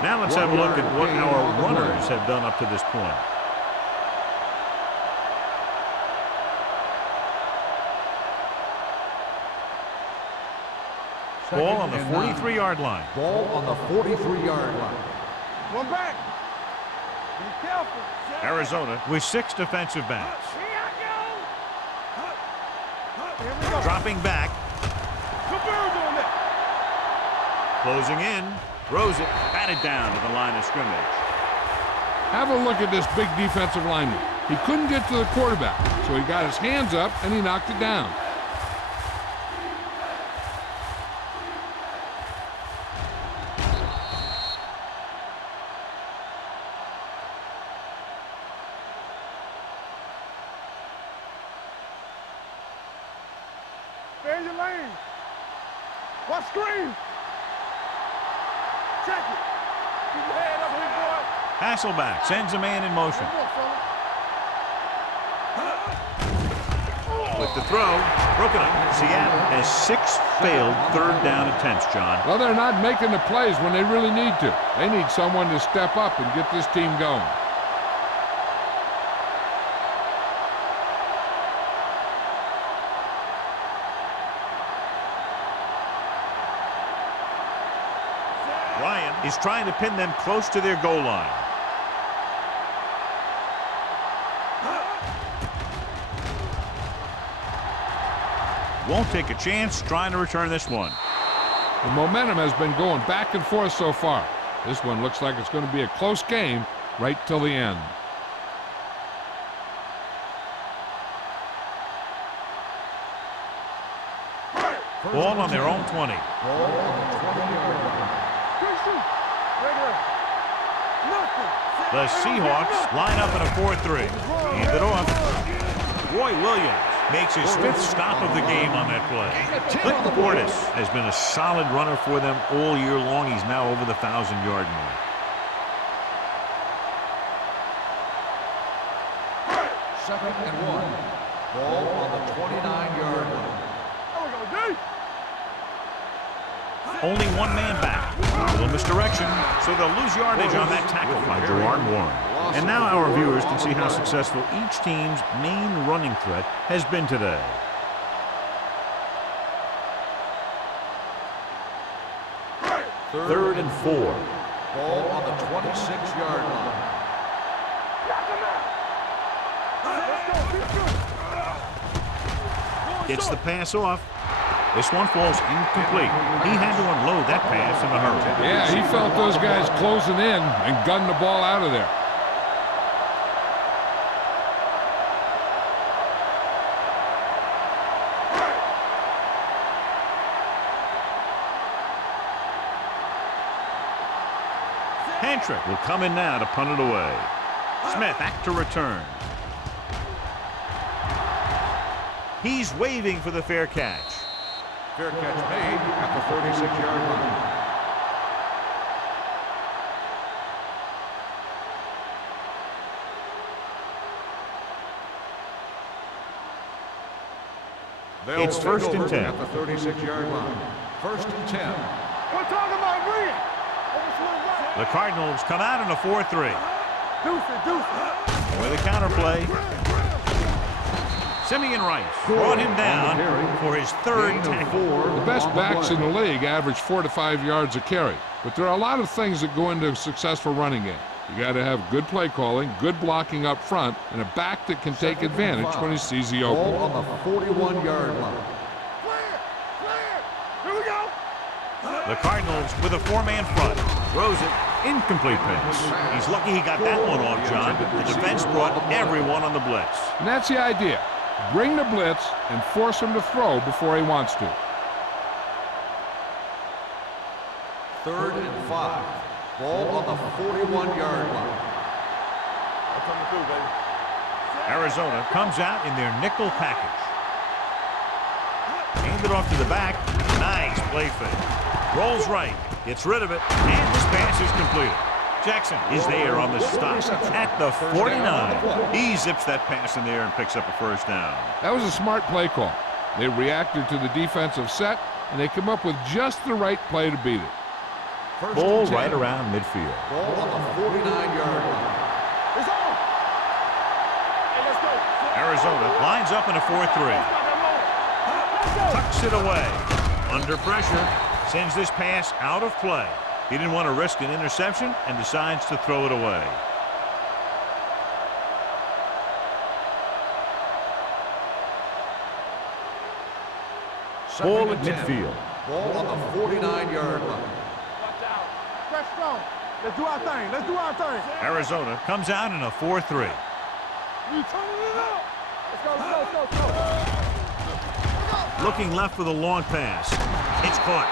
Now let's have a look at what our runners have done up to this point. Ball on the 43-yard line. Ball on the 43-yard line. One back. Be careful. Arizona with 6 defensive backs. Here we go. Dropping back. Good birds on that. Closing in. Throws it. Batted down at the line of scrimmage. Have a look at this big defensive lineman. He couldn't get to the quarterback, so he got his hands up and he knocked it down. Stay in your lane. Watch screen. Check it. Keep your head up, big boy. Hasselback sends a man in motion. One more, With the throw, broken up. Seattle has 6 failed third down attempts, John. Well, they're not making the plays when they really need to. They need someone to step up and get this team going. Ryan is trying to pin them close to their goal line. Won't take a chance trying to return this one. The momentum has been going back and forth so far. This one looks like it's going to be a close game right till the end. Ball on their own 20. The Seahawks line up in a 4-3. Hand it off. Roy Williams makes his 5th stop of the game on that play. Clinton Portis has been a solid runner for them all year long. He's now over the 1,000-yard mark. Second and 1. Ball on the 29-yard line. Only one man back. A little misdirection, so they'll lose yardage on that tackle by Gerard Warren. And now our viewers can see how successful each team's main running threat has been today. Third and 4. Ball on the 26-yard line. Gets the pass off. This one falls incomplete. He had to unload that pass in a hurry. Yeah, he felt those guys closing in and gunned the ball out of there. Hantrick will come in now to punt it away. Smith back to return. He's waving for the fair catch. Fair catch made at the 36-yard line. It's first and 10. At the 36-yard line. First and 10. We're talking about green. The Cardinals come out in a 4-3. Deuce. With a counterplay. Simeon Rice brought him down for his 3rd tackle. The best backs in the league average 4 to 5 yards a carry. But there are a lot of things that go into a successful running game. You got to have good play calling, good blocking up front, and a back that can take advantage when he sees the opening. Ball on the 41-yard line. Here we go. The Cardinals with a 4-man front. Throws it. Incomplete pass. He's lucky he got that one off, John. The defense brought everyone on the blitz. And that's the idea. Bring the blitz and force him to throw before he wants to. 3rd and 5. Ball on the 41-yard line. I'm coming through, baby. Arizona comes out in their nickel package. Hand it off to the back. Nice play fake. Rolls right. Gets rid of it. And this pass is completed. Jackson is there on the stop at the 49. He zips that pass in the air and picks up a 1st down. That was a smart play call. They reacted to the defensive set, and they come up with just the right play to beat it. Ball right around midfield. Ball on the 49-yard line. It's on. Hey, let's go. Arizona lines up in a 4-3. Tucks it away. Under pressure. Sends this pass out of play. He didn't want to risk an interception and decides to throw it away. Ball at midfield. Ball on the 49-yard line. Watch out. Press strong. Let's do our thing. Let's do our thing. Arizona comes out in a 4-3. You turning it up. Let's go. Looking left for the long pass. It's caught.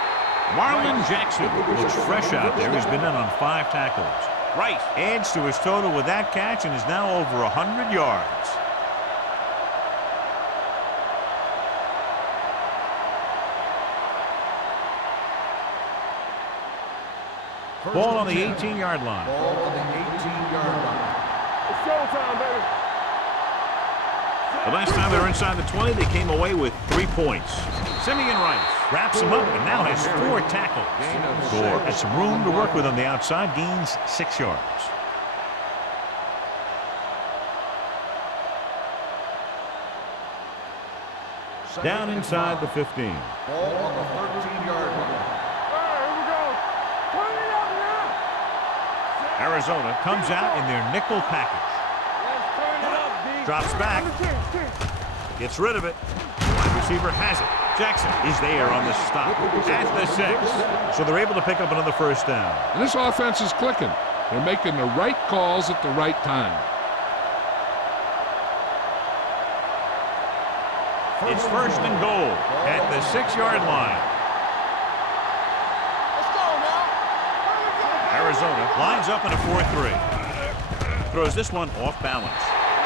Marlon Jackson looks fresh out there. He's been in on 5 tackles. Rice adds to his total with that catch and is now over 100 yards. Ball on the 18-yard line. Ball on the 18-yard line. It's showtime, baby. The last time they were inside the 20, they came away with 3 points. Simeon Rice wraps him up and now has 4 tackles. Gore has some room to work with on the outside, gains 6 yards. Down inside the 15. Ball on the 13-yard line. Here we go. Turn it up now. Arizona comes out in their nickel package. Let's turn it up, D. Drops back. Gets rid of it. Wide receiver has it. Jackson is there on the stop at the 6. So they're able to pick up another first down. And this offense is clicking. They're making the right calls at the right time. It's first and goal at the 6-yard line. Let's go now. Arizona lines up in a 4-3. Throws this one off balance.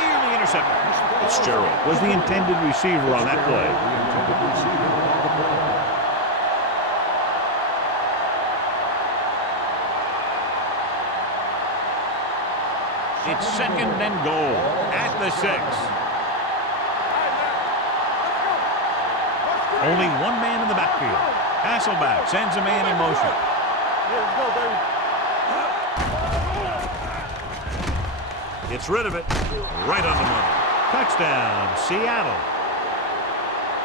Nearly intercepted. Fitzgerald was the intended receiver on that play. It's second and goal at the 6. Only one man in the backfield. Hasselback sends a man in motion. Let's go, baby. Gets rid of it. Right on the money. Touchdown, Seattle.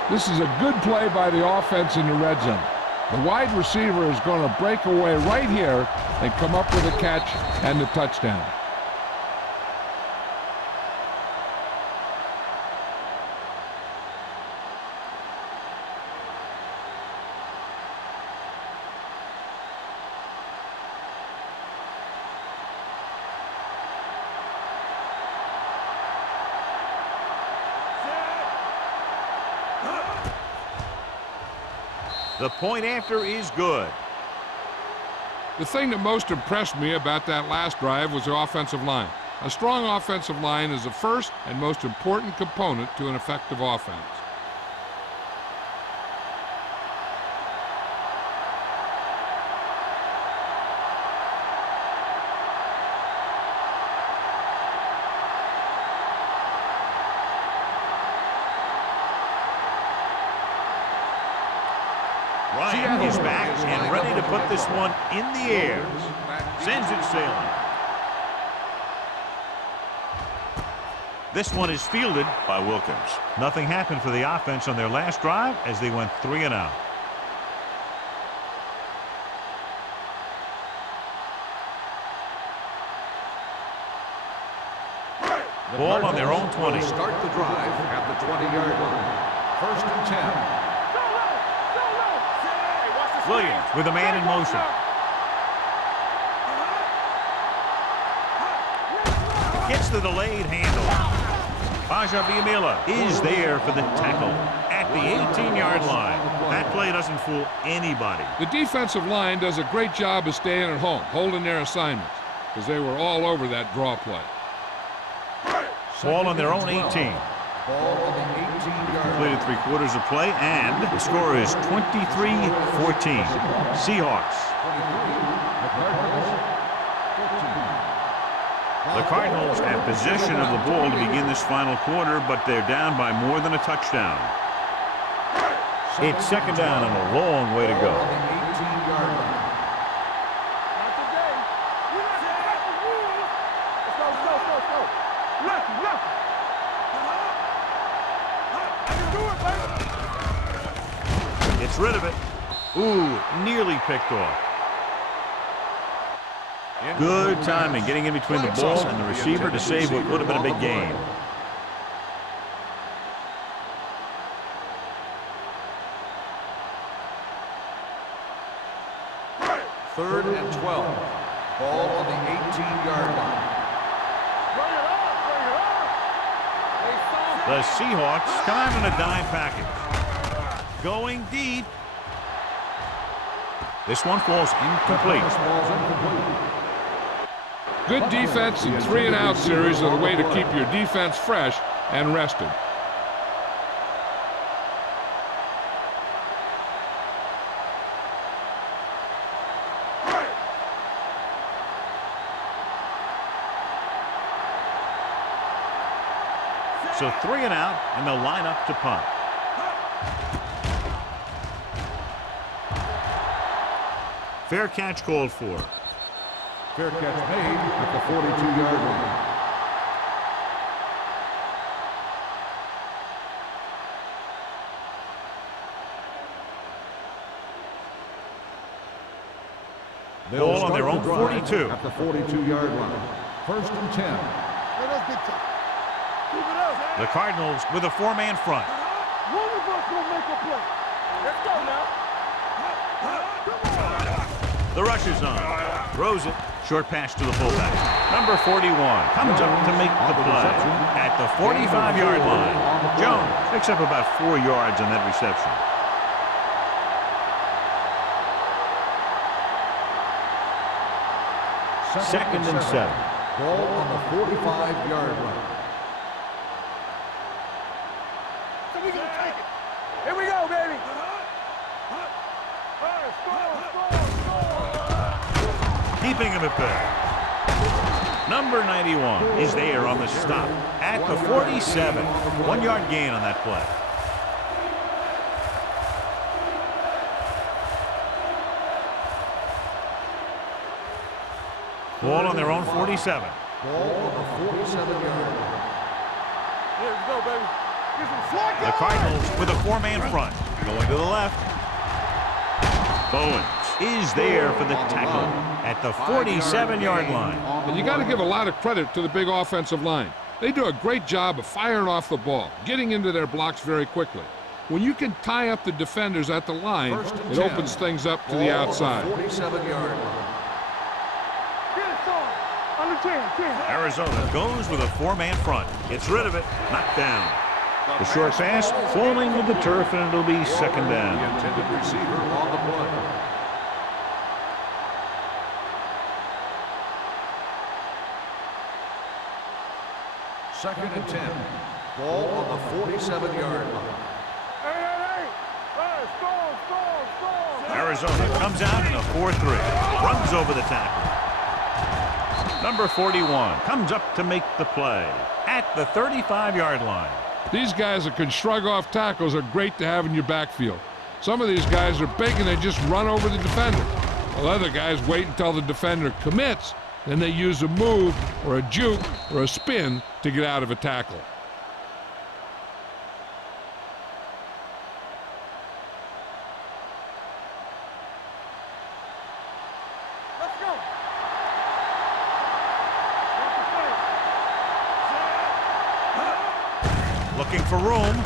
This is a good play by the offense in the red zone. The wide receiver is going to break away right here and come up with a catch and the touchdown. The point after is good. The thing that most impressed me about that last drive was the offensive line. A strong offensive line is the first and most important component to an effective offense. Ryan is back and ready to put this one in the air. Sends it sailing. This one is fielded by Wilkins. Nothing happened for the offense on their last drive as they went 3 and out. Ball on their own 20. Start the drive at the 20-yard line. First and 10. Williams with a man in motion. Gets the delayed handle. Bajabiamila is there for the tackle at the 18-yard line. That play doesn't fool anybody. The defensive line does a great job of staying at home, holding their assignments, because they were all over that draw play. Ball on their own 18. Ball on the 18-yard line. Completed 3/4 of play, and the score is 23-14. Seahawks. The Cardinals have possession of the ball to begin this final quarter, but they're down by more than a touchdown. It's second down and a long way to go. On the 18-yard line. Not today. You're not set the rules. Let's go. Left. I can do it, baby. Gets rid of it. Ooh, nearly picked off. Good timing, getting in between the ball and the receiver to save what would have been a big gain. Third and 12. Ball on the 18-yard line. Bring it on. The Seahawks come out in a dime package. Going deep. This one falls incomplete. Good defense and 3-and-out series are the way to keep your defense fresh and rested. So 3 and out, and they'll line up to punt. Fair catch called for. Fair catch made at the 42-yard line. Ball on their own 42. At the 42-yard line. First and 10. The Cardinals with a 4-man front. One of us will make a play. Let's go now. The rush is on. Throws it. Short pass to the fullback. Number 41 comes up to make the play at the 45-yard line. Jones picks up about 4 yards on that reception. Second and 7. Ball on the 45-yard line. So we gonna take it. Here we go, baby. Keeping him at bay. Number 91 is there on the stop at the 47. 1-yard gain on that play. Ball on their own 47. Ball on the 47-yard line. Here we go, baby. The Cardinals with a 4-man front. Going to the left. Bowens is there for the tackle at the 47-yard line. And you got to give a lot of credit to the big offensive line. They do a great job of firing off the ball, getting into their blocks very quickly. When you can tie up the defenders at the line, it opens things up to the outside. 47-yard line. Arizona goes with a 4-man front. Gets rid of it. Knocked down. The short pass falling to the turf, and it'll be second down. The intended receiver on the play. Second and 10. Ball on the 47-yard line. Arizona comes out in a 4-3. Runs over the tackle. Number 41 comes up to make the play at the 35-yard line. These guys that can shrug off tackles are great to have in your backfield. Some of these guys are big and they just run over the defender. While other guys wait until the defender commits, then they use a move or a juke or a spin to get out of a tackle. Looking for room.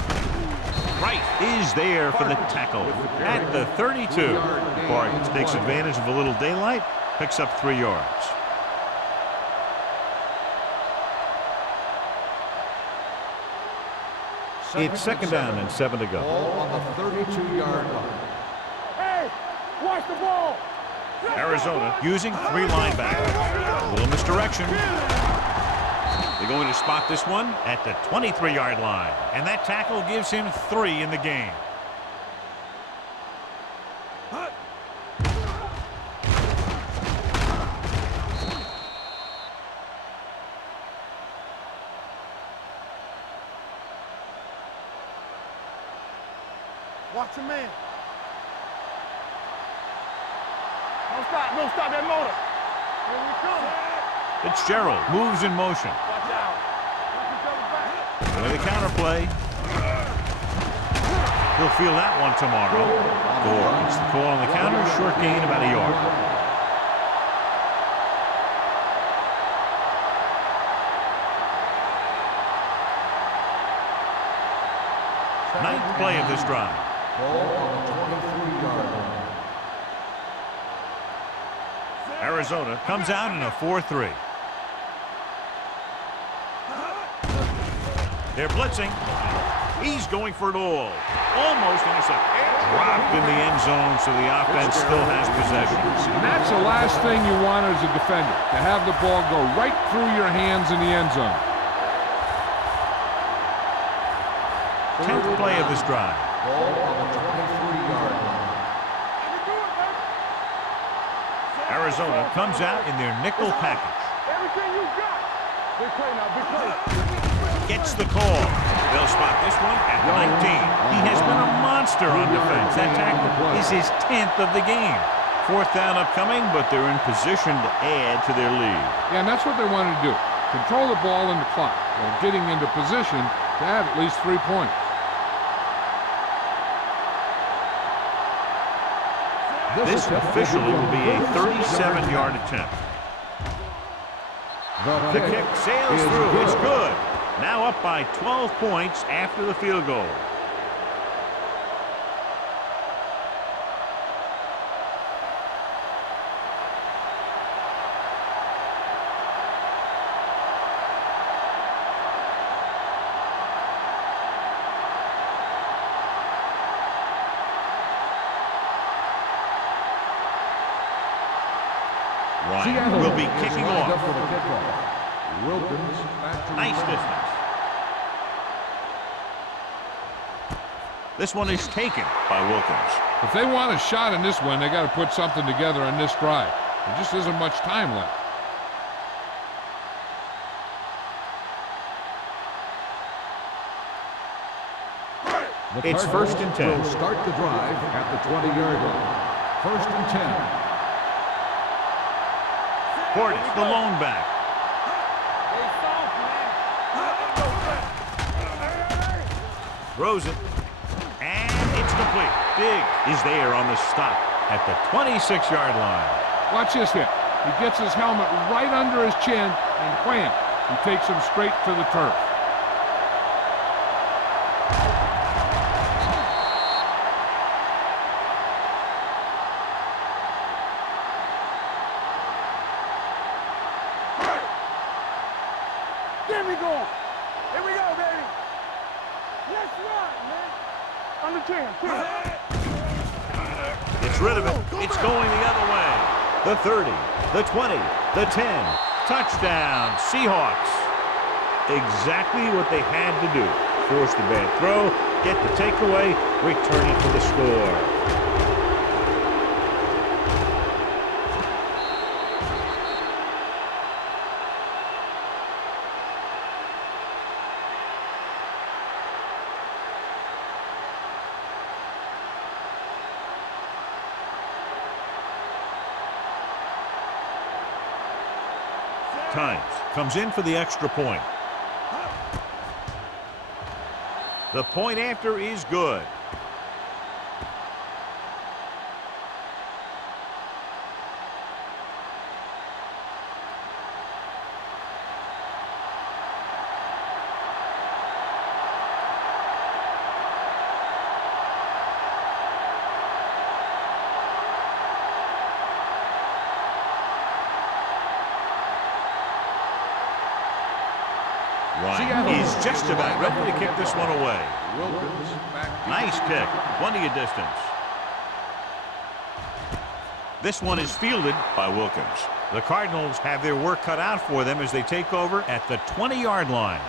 Wright is there for the tackle at the 32. Barnes takes advantage of a little daylight, picks up 3 yards. It's second down and 7 to go. Ball on the 32-yard line. Hey, watch the ball. Arizona using 3 linebackers. A little misdirection. They're going to spot this one at the 23-yard line. And that tackle gives him 3 in the game. Watch the man. Don't stop that motor. Here we come. Fitzgerald moves in motion. Watch out. With a counterplay. He'll feel that one tomorrow. Gore gets the call on the counter. Short gain, about a yard. Ninth play of this drive. Ball on the 23-yard line. Arizona comes out in a 4-3. They're blitzing. He's going for it all. Almost intercepted. Dropped in the end zone, so the offense still has possession. And that's the last thing you want as a defender, to have the ball go right through your hands in the end zone. 10th play of this drive. Ball on the 23-yard line. Arizona comes out in their nickel package. Everything you got. Big play now, big play. Gets the call. They'll spot this one at the 19. He has been a monster on defense. That tackle is his 10th of the game. 4th down upcoming, but they're in position to add to their lead. Yeah, and that's what they wanted to do. Control the ball and the clock while getting into position to have at least 3 points. This officially will be a 37-yard attempt. The kick sails through. It's good. Now up by 12 points after the field goal. Ryan will be kicking off. Nice distance. This one is taken by Wilkins. If they want a shot in this one, they got to put something together on this drive. There just isn't much time left. It's 1st and 10. Will start the drive at the 20-yard line. 1st and 10. Portis, the lone back. Throws it. And it's complete. Big is there on the stop at the 26-yard line. Watch this hit. He gets his helmet right under his chin, and wham, he takes him straight to the turf. Get me going. Here we go, baby. Let's run, man. On the 10. Gets rid of it. It's going the other way. The 30, the 20, the 10. Touchdown, Seahawks. Exactly what they had to do. Force the bad throw, get the takeaway, return it for the score. Times comes in for the extra point. The point after is good. Ryan is just about ready to kick this one away. Nice kick, plenty of distance. This one is fielded by Wilkins. The Cardinals have their work cut out for them as they take over at the 20-yard line.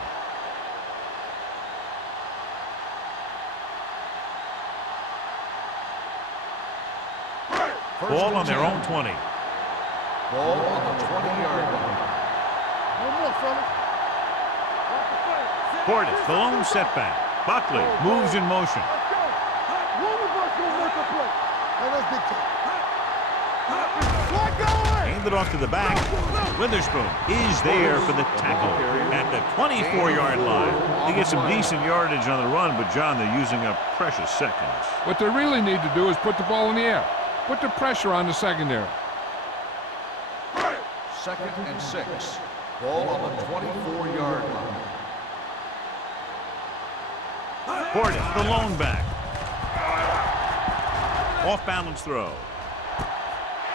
Ball on their own 20. Ball on the 20-yard line. No more, fellas. Portis, the lone setback. Buckley moves in motion. Let's go. One of us will make a play. Now let's dictate. What going? Handed off to the back. Witherspoon is there for the tackle at the 24-yard line. They get some decent yardage on the run, but, John, they're using up precious seconds. What they really need to do is put the ball in the air. Put the pressure on the secondary. 2nd and 6. Ball on the 24-yard line. Portis, the lone back. Off-balance throw.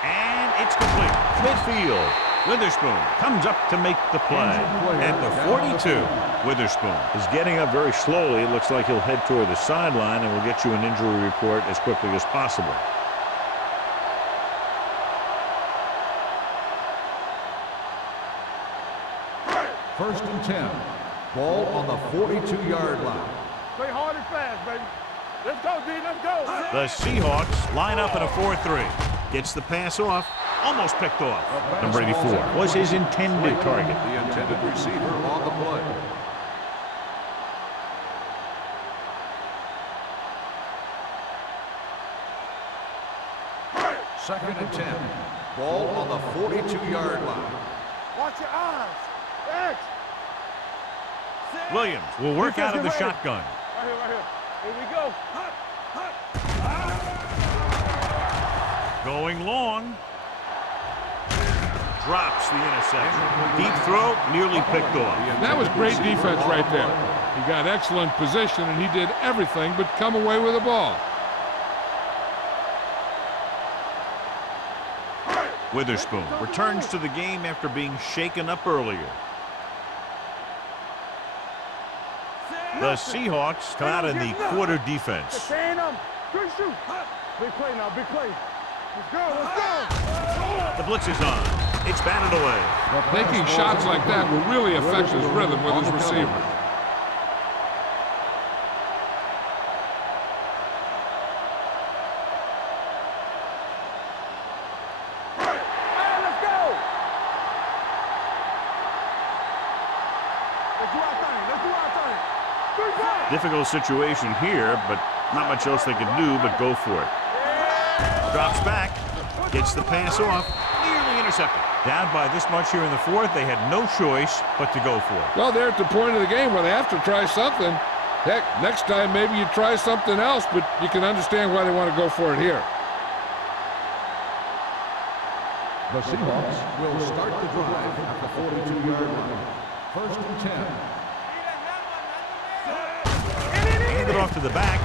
And it's complete. Midfield. Witherspoon comes up to make the play. At the 42, Witherspoon is getting up very slowly. It looks like he'll head toward the sideline, and we'll get you an injury report as quickly as possible. First and 10. Ball on the 42-yard line. Play hard and fast, baby. Let's go, D. Let's go. The Seahawks line up in a 4-3. Gets the pass off. Almost picked off. Number 84 was his intended target. The intended receiver on the play. Second and 10. Ball on the 42-yard line. Watch your eyes. X. Williams will work out of the shotgun. Right here, right here. Here we go. Going long. Drops the interception. Deep throw, nearly picked off. That was great defense right there. He got excellent position, and he did everything but come away with the ball. Witherspoon returns to the game after being shaken up earlier. The Seahawks come out in the quarter defense. Stay them. Good shoot. Big play now, big play. Let's go, let's go. The blitz is on. It's batted away. Making shots like that will really affect his rhythm with his receivers. Difficult situation here, but not much else they can do but go for it. Drops back, gets the pass off, nearly intercepted. Down by this much here in the fourth, they had no choice but to go for it. Well, they're at the point of the game where they have to try something. Heck, next time maybe you try something else, but you can understand why they want to go for it here. The Seahawks will start the drive at the 42-yard line. First and 10. Hand it off to the back.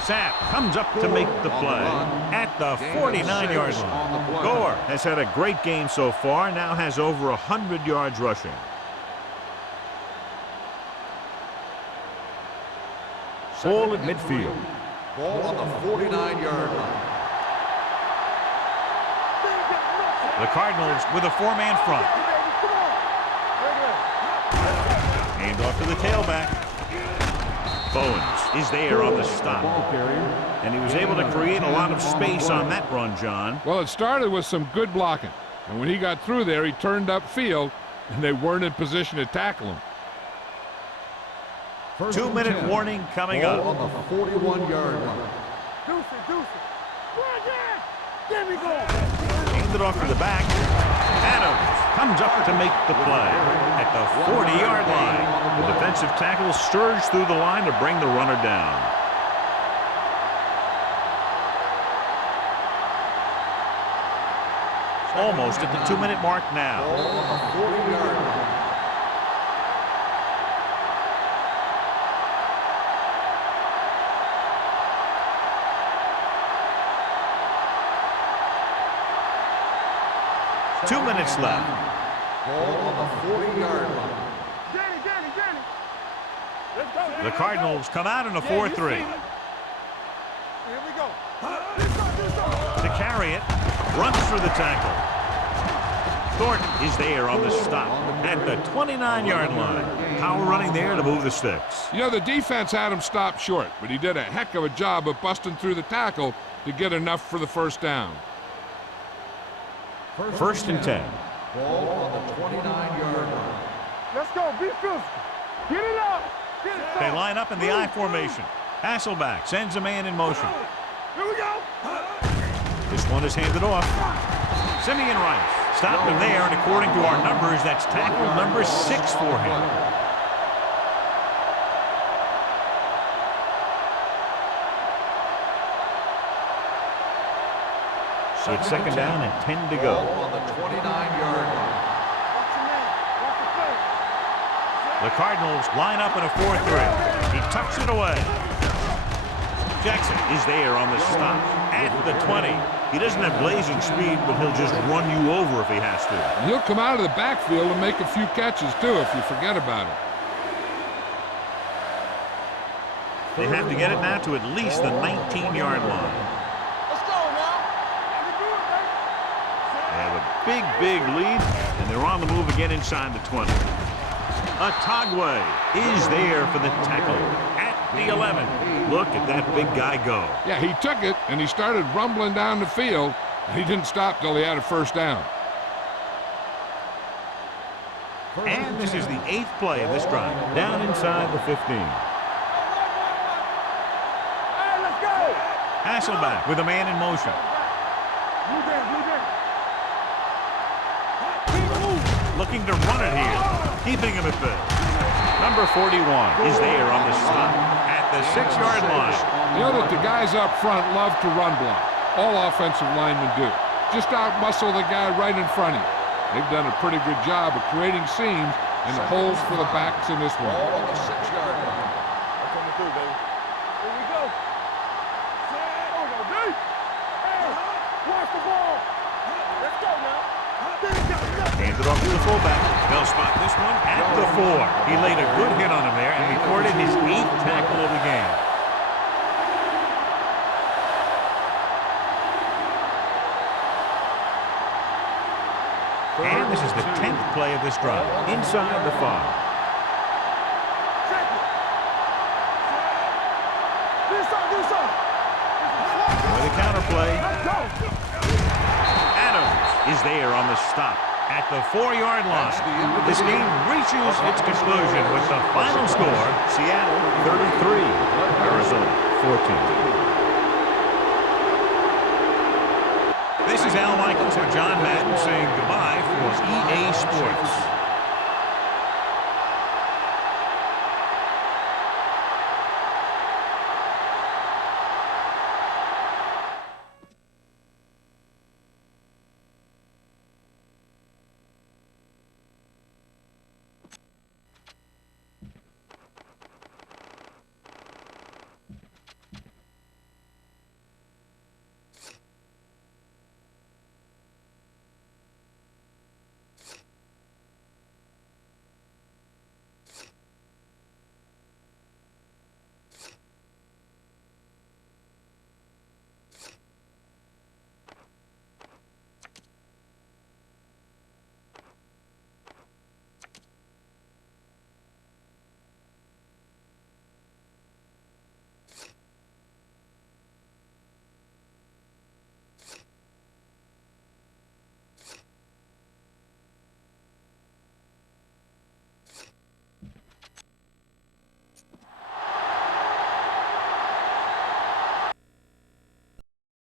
Sapp comes up to make the play at the 49-yard line. Gore has had a great game so far, now has over 100 yards rushing. Ball at midfield. Ball on the 49-yard line. The Cardinals with a four-man front. Hand off to the tailback. Bowens is there on the stop. And he was able to create a lot of space on that run, John. Well, it started with some good blocking. And when he got through there, he turned upfield, and they weren't in position to tackle him. 2-minute warning coming up. On the 41-yard line. Deuce it. There we go. Hand it off to the back. Adams comes up to make the play at the 40-yard line. The defensive tackle surged through the line to bring the runner down. Almost at the 2-minute mark now. Ball on the 40-yard line. Two minutes left. Ball on the 40-yard line. Danny. Let's go. The Cardinals come out in a 4-3. Here we go. To carry it, runs through the tackle. Thornton is there on the stop at the 29-yard line. Power running there to move the sticks. You know, the defense had him stopped short, but he did a heck of a job of busting through the tackle to get enough for the first down. First and 10. Ball on the 29-yard line. Let's go. Be physical. Get it up. They line up in the I formation. Hasselback sends a man in motion. Here we go. This one is handed off. Simeon Rice stopped him there, and according to our numbers, that's tackle number 6 for him. It's second down and 10 to go. Ball on the 29-yard line. The Cardinals line up in a 4-3. He tucks it away. Jackson is there on the stop at the 20. He doesn't have blazing speed, but he'll just run you over if he has to. And he'll come out of the backfield and make a few catches, too, if you forget about it. They have to get it now to at least the 19-yard line. Let's go now. They have a big lead, and they're on the move again inside the 20. Atagwe is there for the tackle at the 11. Look at that big guy go. Yeah, he took it, and he started rumbling down the field. He didn't stop till he had a first down. And this is the 8th play of this drive, down inside the 15. Hey, let's go. Hasselback with a man in motion. Blue down, blue down. Looking to run it here. Keeping him at bay. Number 41 is there on the stop at the 6-yard line. You know that the guys up front love to run block. All offensive linemen do. Just out-muscle the guy right in front of you. They've done a pretty good job of creating seams and the holes for the backs in this one. Ball on the 6-yard line. I'm coming through, baby. Here we go. Set. Oh, no, D. Hey, watch the ball. Let's go now. Hands it off to the fullback. They'll spot this one at the 4. He laid a good hit on him there and recorded his 8th tackle of the game. And this is the 10th play of this drive. Inside the 5. With a counter play. Adams is there on the stop at the 4-yard line. This game reaches its conclusion with the final score, Seattle 33, Arizona 14. This is Al Michaels and John Madden saying goodbye for EA Sports.